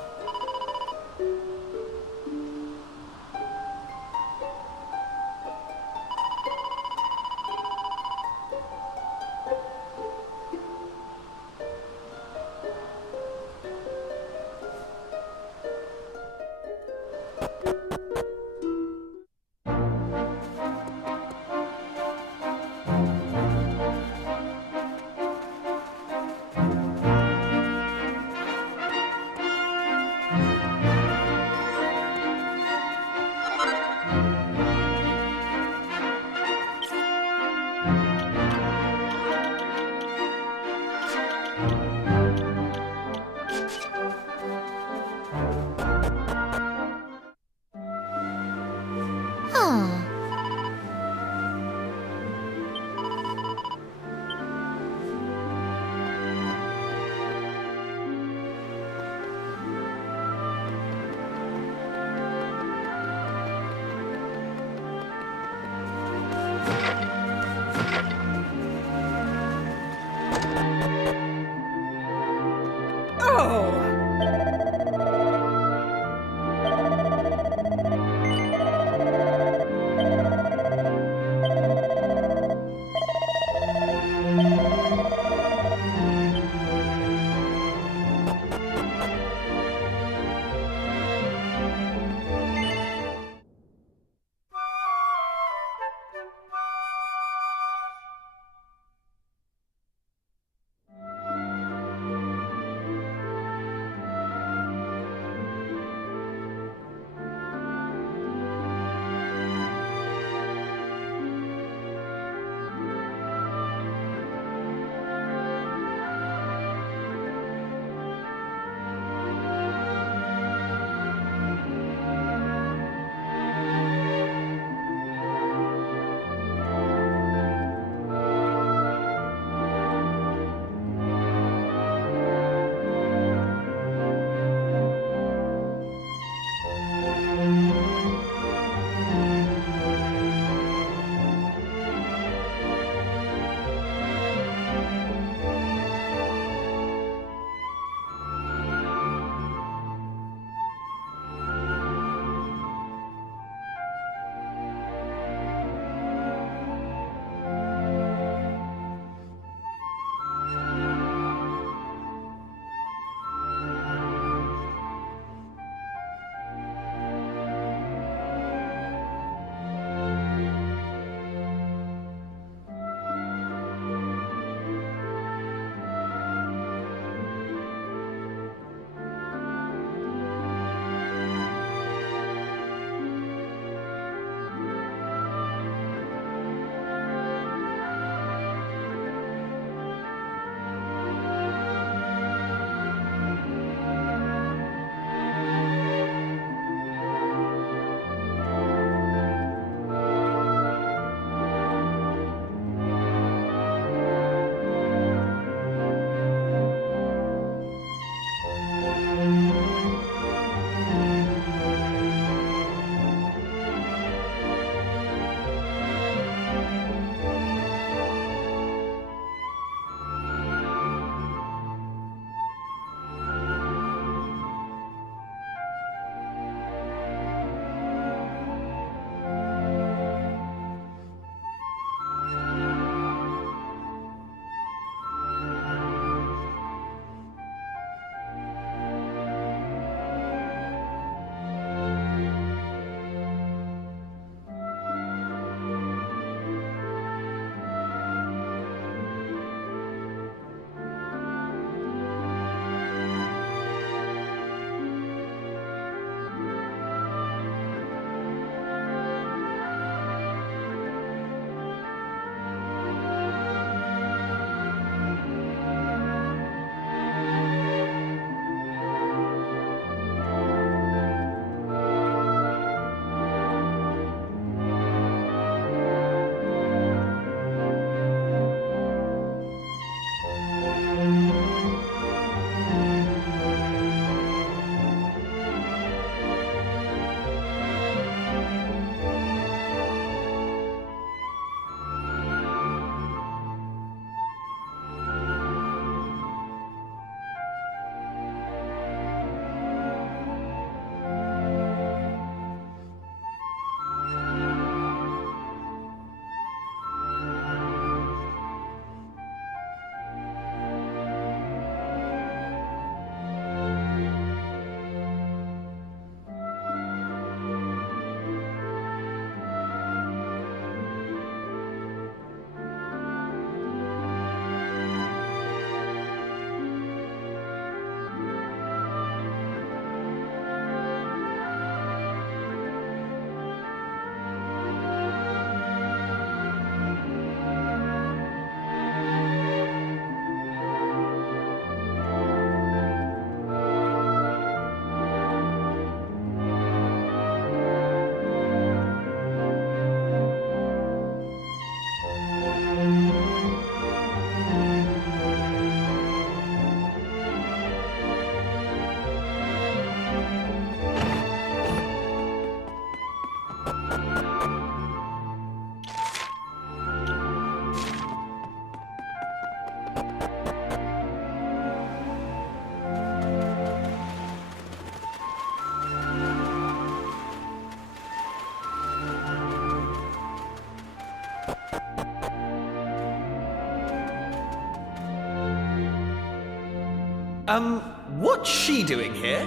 What's she doing here?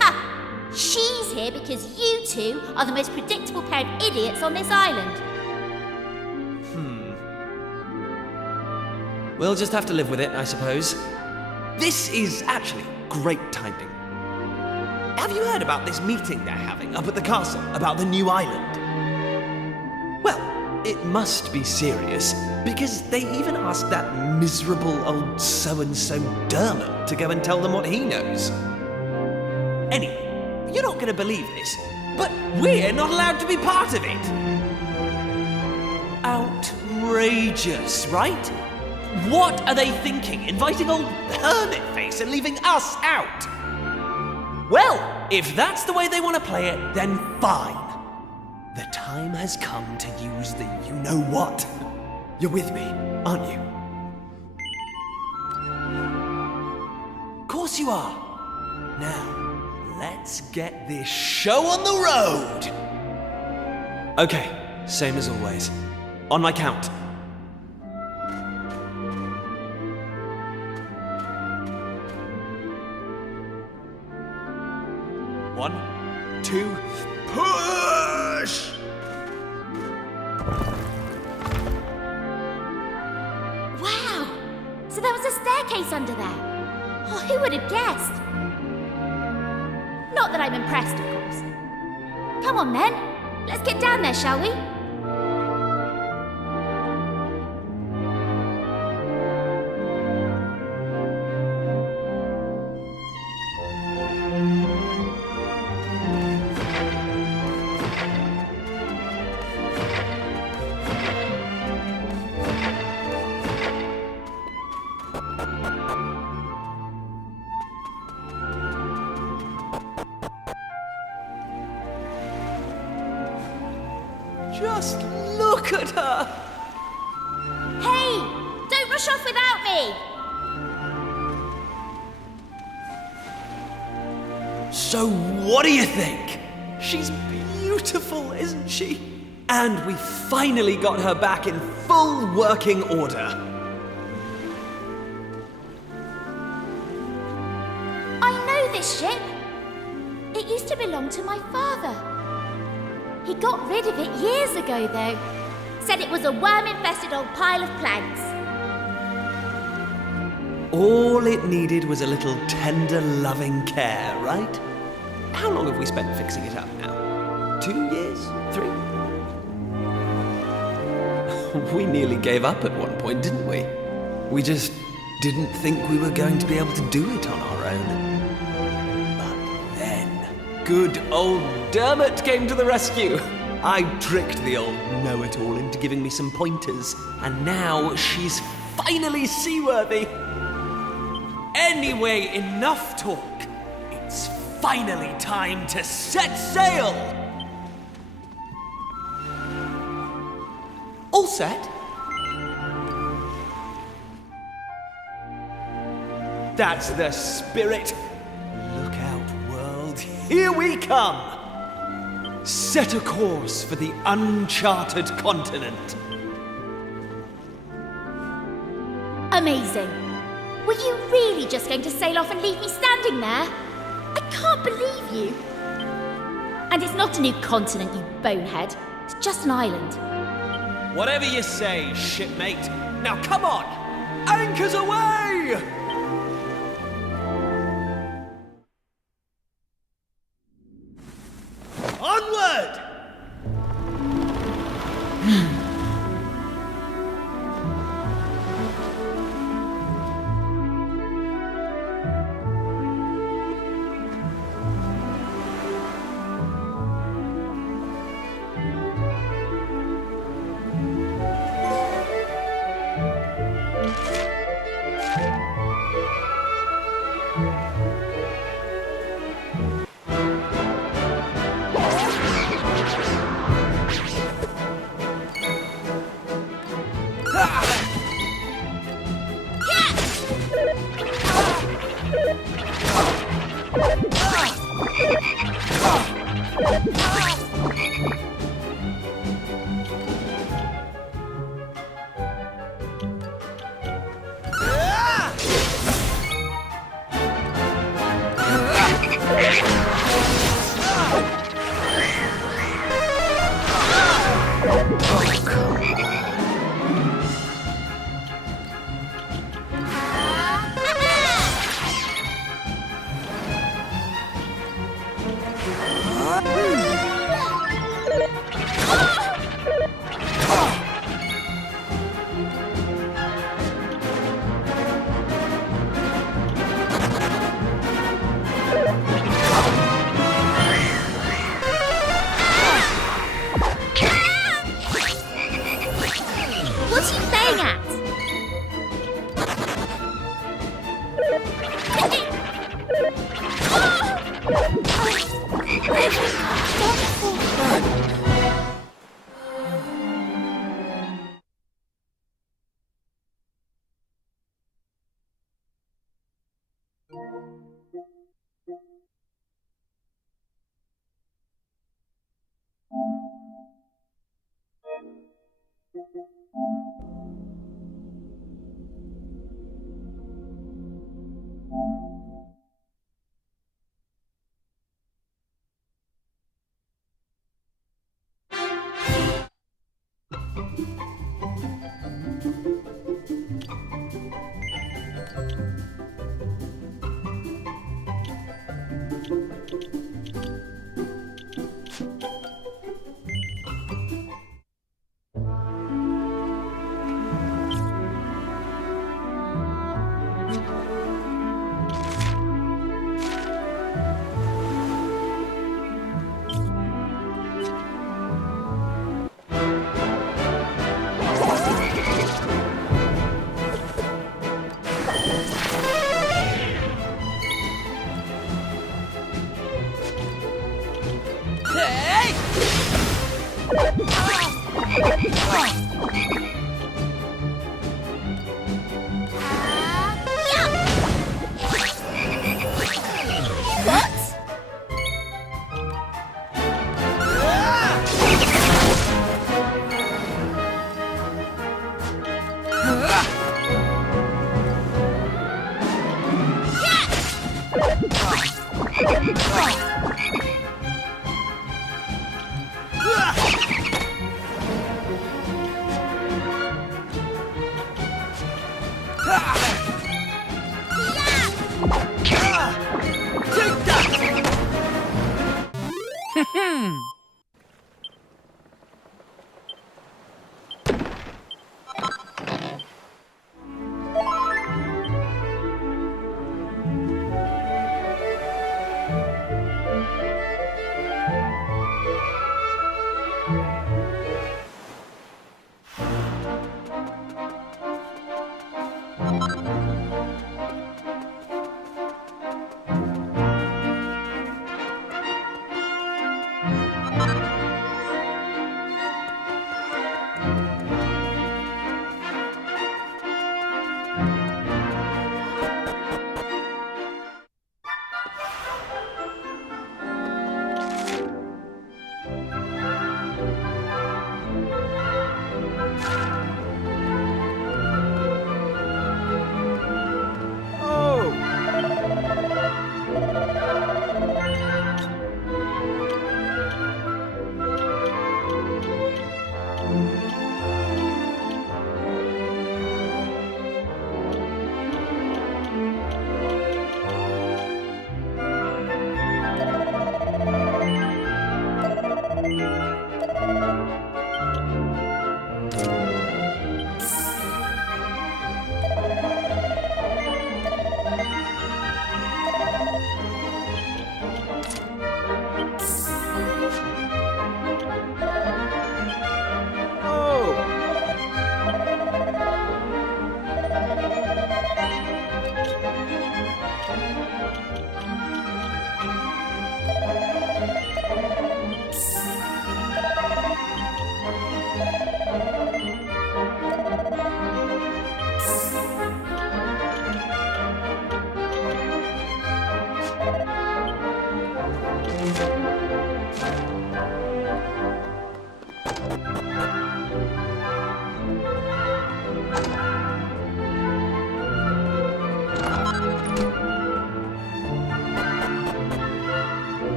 Ha! She's here because you two are the most predictable pair of idiots on this island. We'll just have to live with it, I suppose. This is actually great timing. Have you heard about this meeting they're having up at the castle about the new island? Well, it must be serious, because they even asked that miserable old so-and-so Dermot to go and tell them what he knows. Anyway, you're not going to believe this, but we're not allowed to be part of it. Outrageous, right? What are they thinking, inviting old Hermit-Face and leaving us out? Well, if that's the way they want to play it, then fine. The time has come to use the you-know-what. You're with me, aren't you? Of course you are. Now, let's get this show on the road. Okay, same as always. On my count. 1, 2, push! Wow! So there was a staircase under there. Oh, who would have guessed? Not that I'm impressed, of course. Come on then, let's get down there, shall we? Just look at her! Hey! Don't rush off without me! So what do you think? She's beautiful, isn't she? And we finally got her back in full working order. I know this ship. It used to belong to my father. He got rid of it years ago, though. Said it was a worm-infested old pile of planks. All it needed was a little tender, loving care, right? How long have we spent fixing it up now? 2 years? 3? We nearly gave up at one point, didn't we? We just didn't think we were going to be able to do it on our own. But then, good old Dermot came to the rescue. I tricked the old know-it-all into giving me some pointers, and now she's finally seaworthy. Anyway, enough talk. It's finally time to set sail! All set? That's the spirit. Look out, world. Here we come! Set a course for the uncharted continent. Amazing. Were you really just going to sail off and leave me standing there? I can't believe you. And it's not a new continent, you bonehead. It's just an island. Whatever you say, shipmate. Now come on! Anchors away! Onward!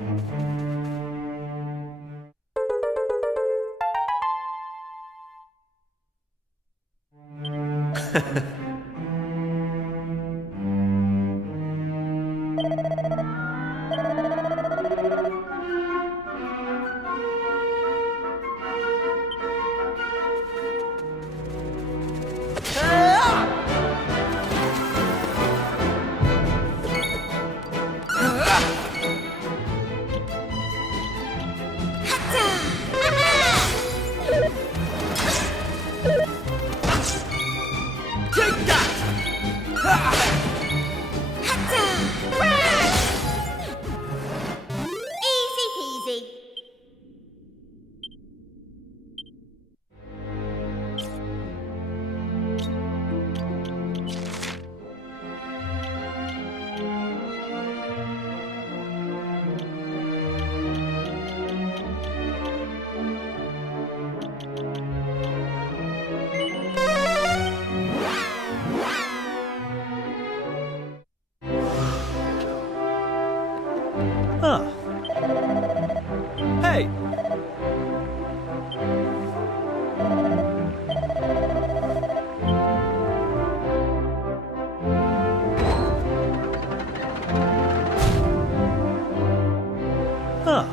Easy peasy. Huh. Hey! Huh.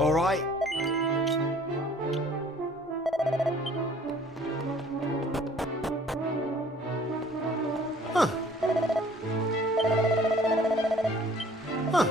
All right. Huh. Huh.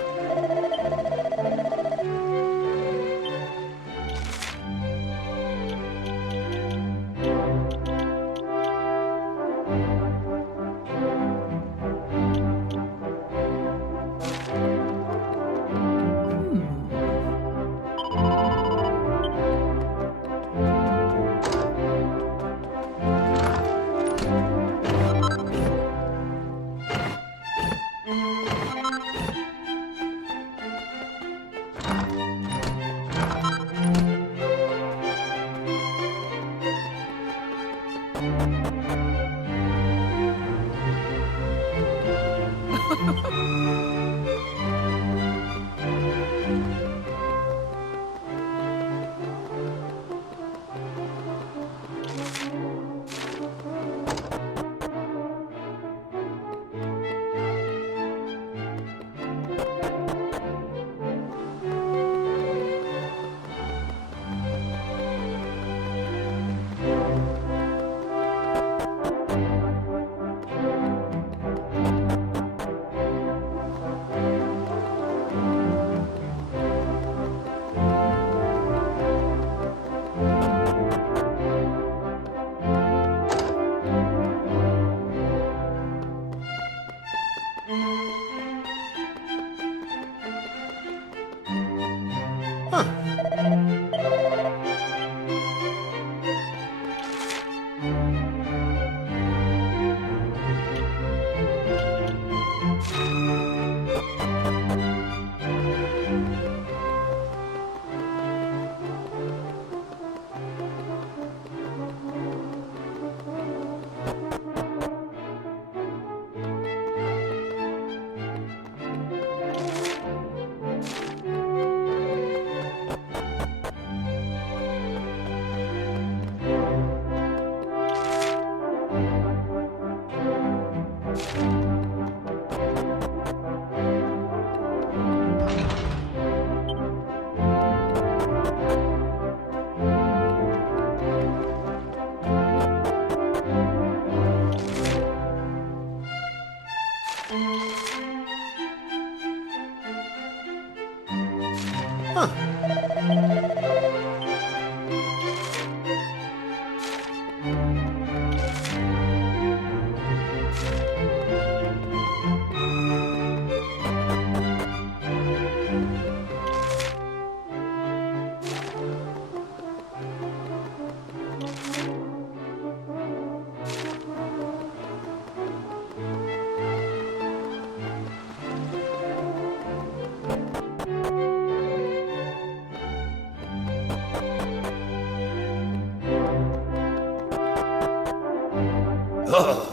Thanks.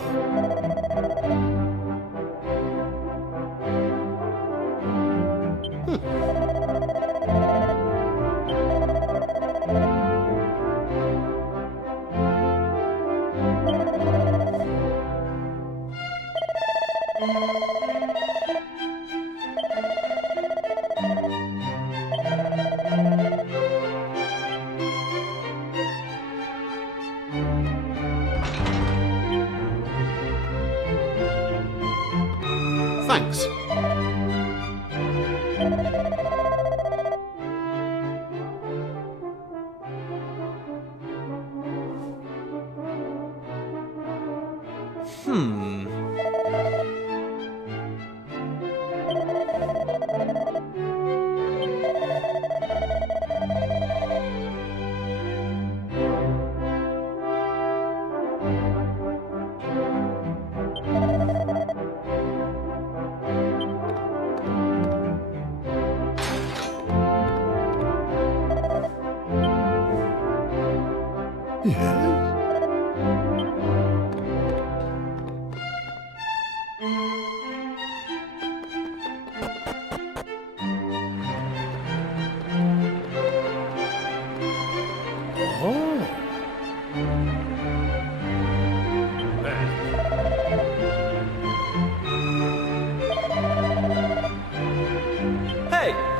Hey!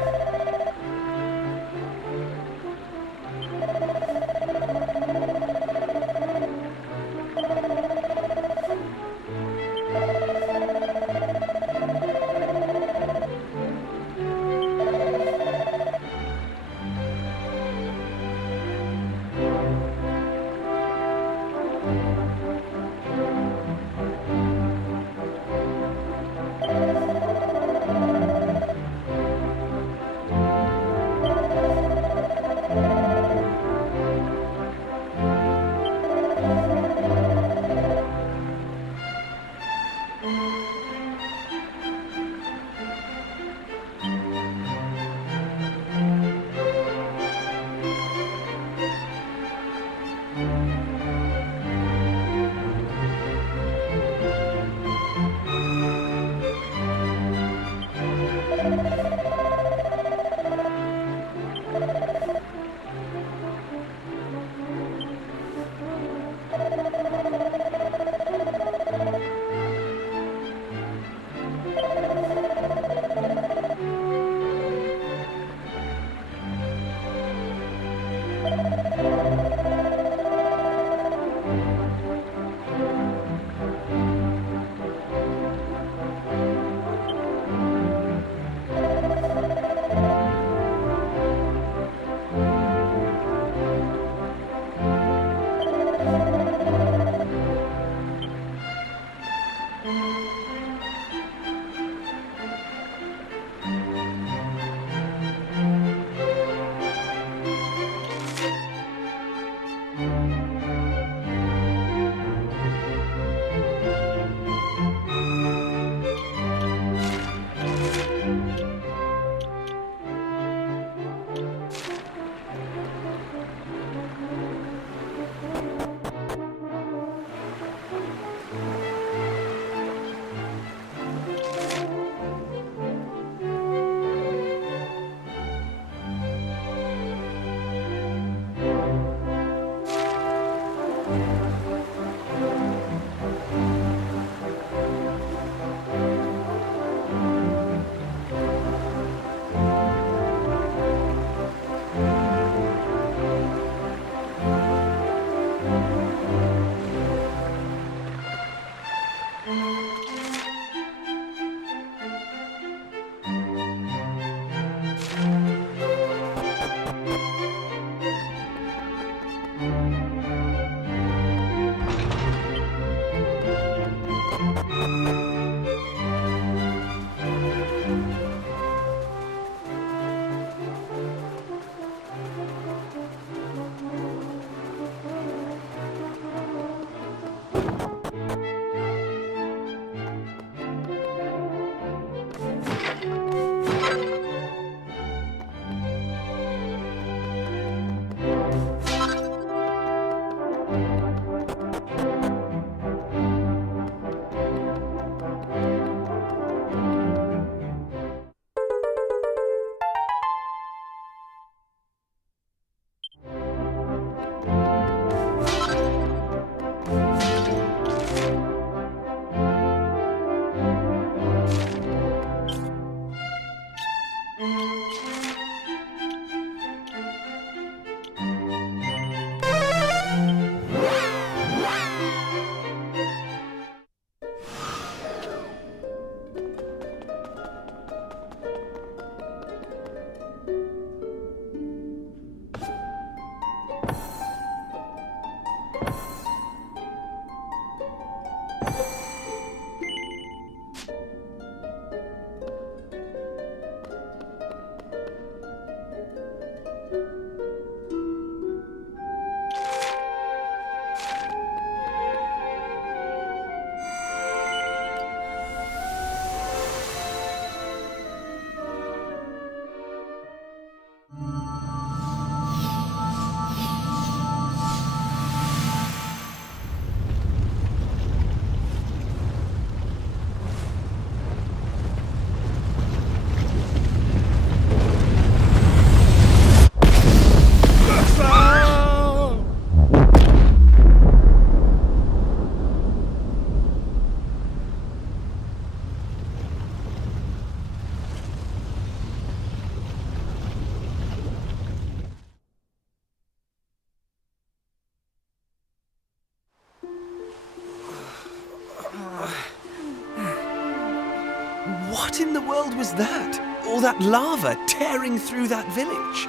What in the world was that? All that lava tearing through that village?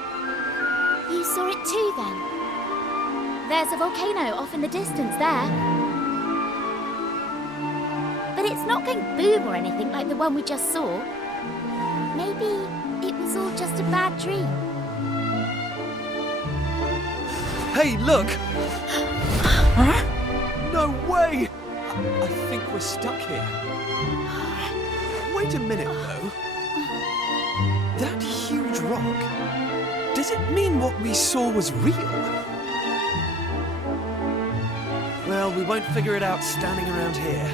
You saw it too, then? There's a volcano off in the distance there. But it's not going boom or anything like the one we just saw. Maybe it was all just a bad dream. Hey, look! Huh? No way! I think we're stuck here. Wait a minute, though. That huge rock, does it mean what we saw was real? Well, we won't figure it out standing around here.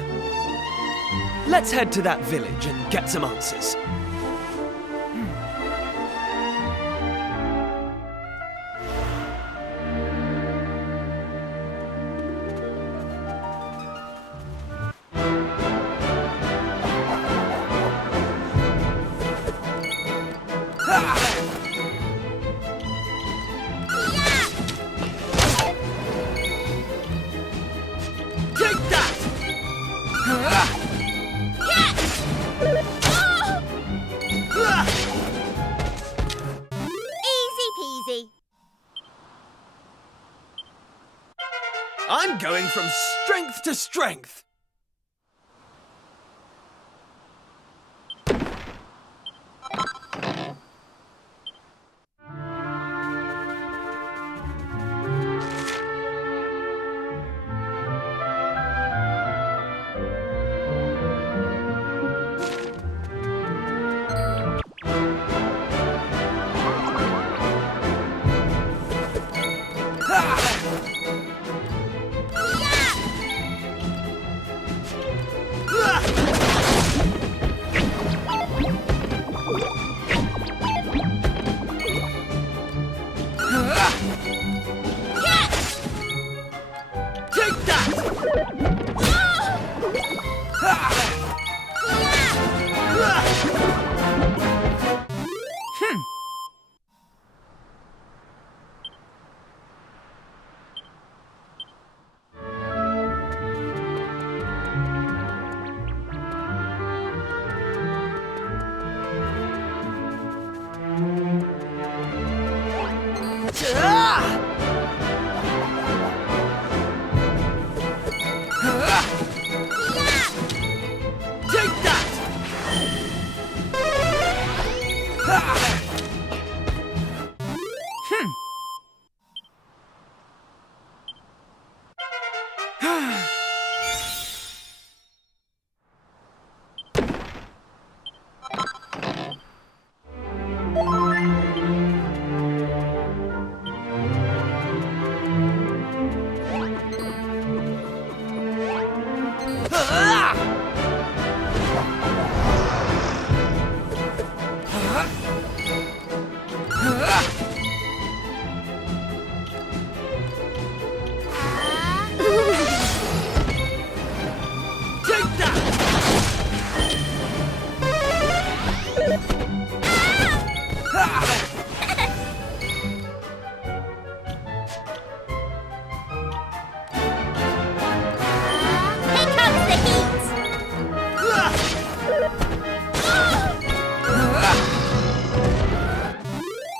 Let's head to that village and get some answers. I'm going from strength to strength.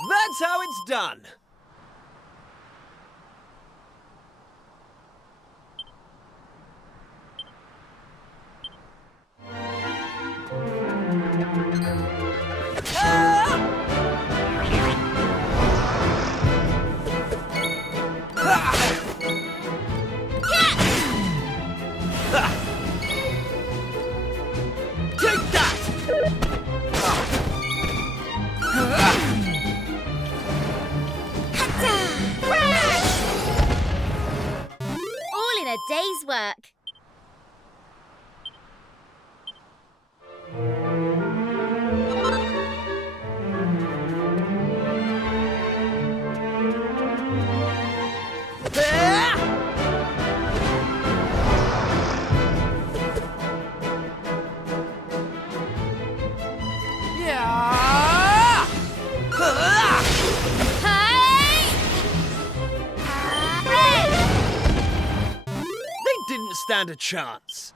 That's how it's done. Day's work. Stand a chance.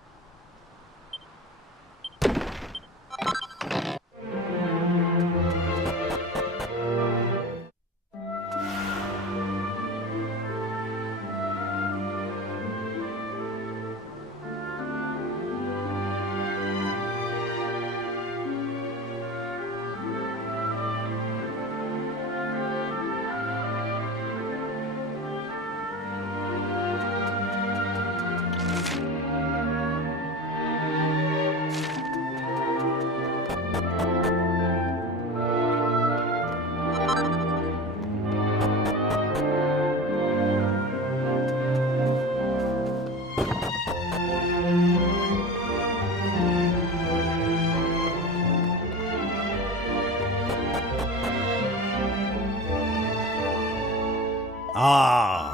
Ah.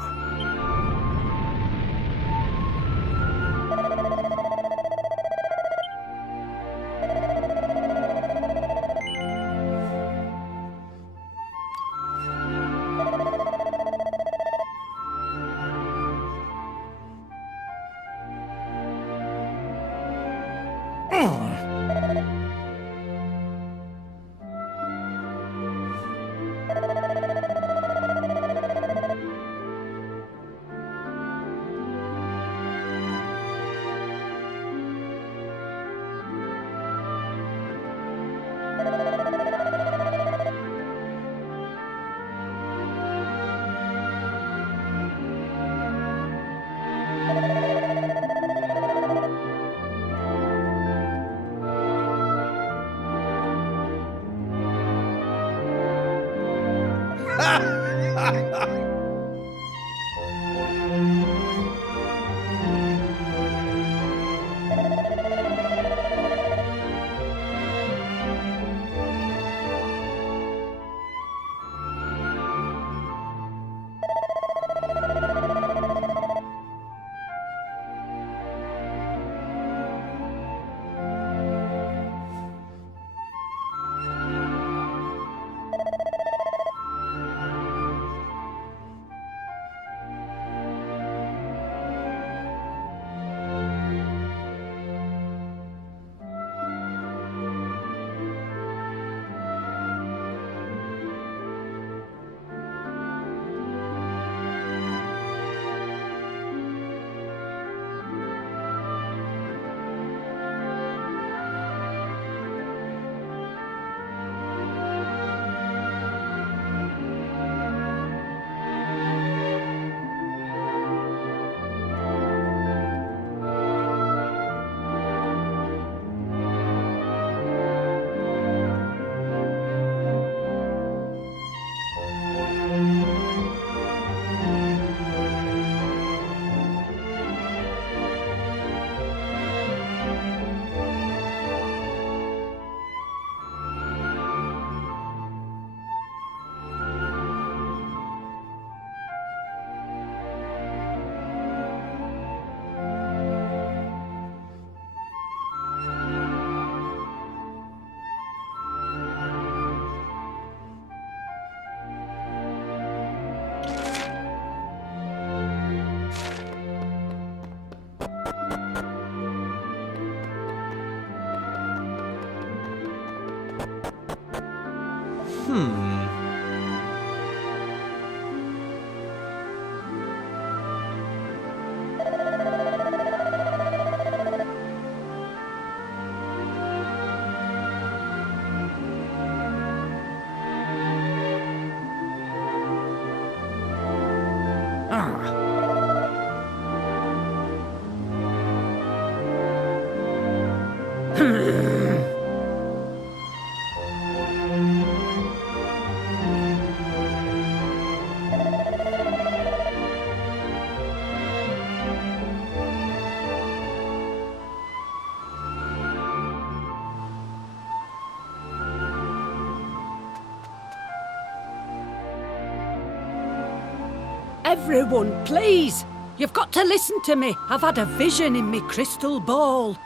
Everyone, please! You've got to listen to me. I've had a vision in me crystal ball.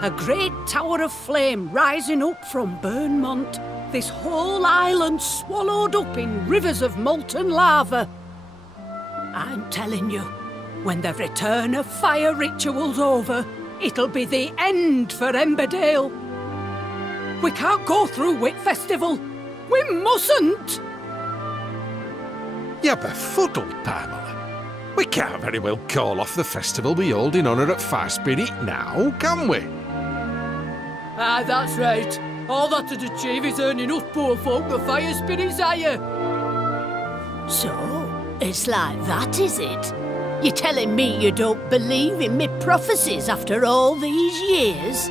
A great tower of flame rising up from Burnmont. This whole island swallowed up in rivers of molten lava. I'm telling you, when the return of fire ritual's over, it'll be the end for Emberdale. We can't go through Whit Festival. We mustn't! You're befuddled, Pamela. We can't very well call off the festival we hold in honour at Fire Spirit now, can we? Ah, that's right. All that'd achieve is earning us poor folk the fire spirit's higher. So, it's like that, is it? You're telling me you don't believe in me prophecies after all these years?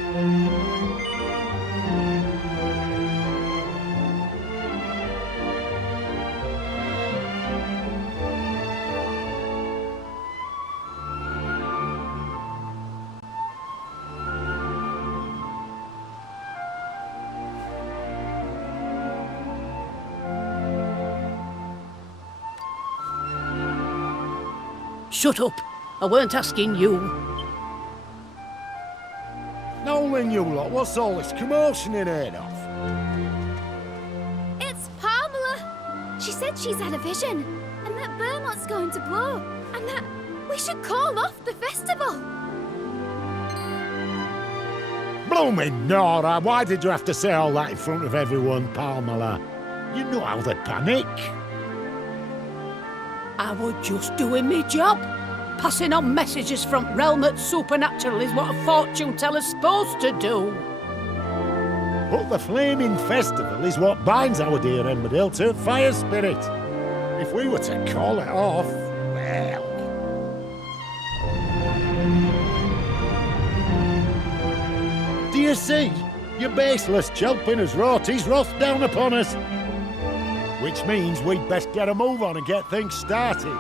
shut up. I weren't asking you. Nolan, you lot, what's all this commotion in here of? It's Pamela! She said she's had a vision, and that Vermont's going to blow, and that we should call off the festival. Blooming Nora, why did you have to say all that in front of everyone, Pamela? You know how they panic. I was just doing my job. Passing on messages from realm at supernatural is what a fortune teller's supposed to do. But the flaming festival is what binds our dear Emmerdale to fire spirit. If we were to call it off, well... Do you see? Your baseless chelping has wrought his wrath down upon us. Which means we'd best get a move on and get things started.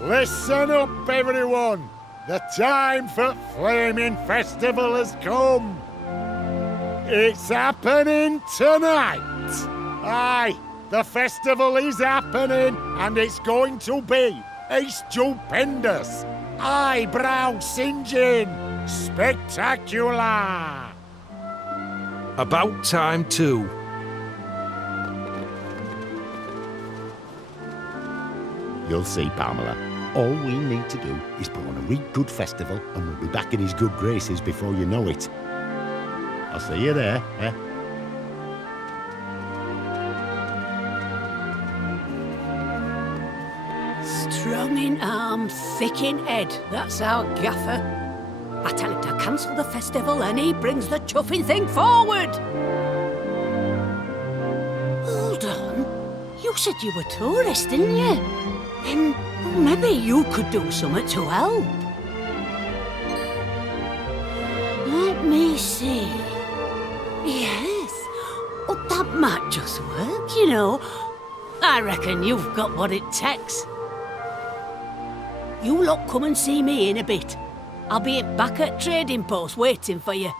Listen up, everyone! The time for Flaming Festival has come! It's happening tonight! Aye, the festival is happening, and it's going to be a stupendous, eyebrow-singeing, spectacular! About time too. You'll see, Pamela. All we need to do is put on a real good festival and we'll be back in his good graces before you know it. I'll see you there, eh? Strong in arm, thick in head. That's our gaffer. I tell him to cancel the festival and he brings the chuffing thing forward. Hold on. You said you were tourists, didn't you? Then maybe you could do something to help. Let me see. Yes. Oh, that might just work, you know. I reckon you've got what it takes. You lot come and see me in a bit. I'll be back at trading post waiting for you.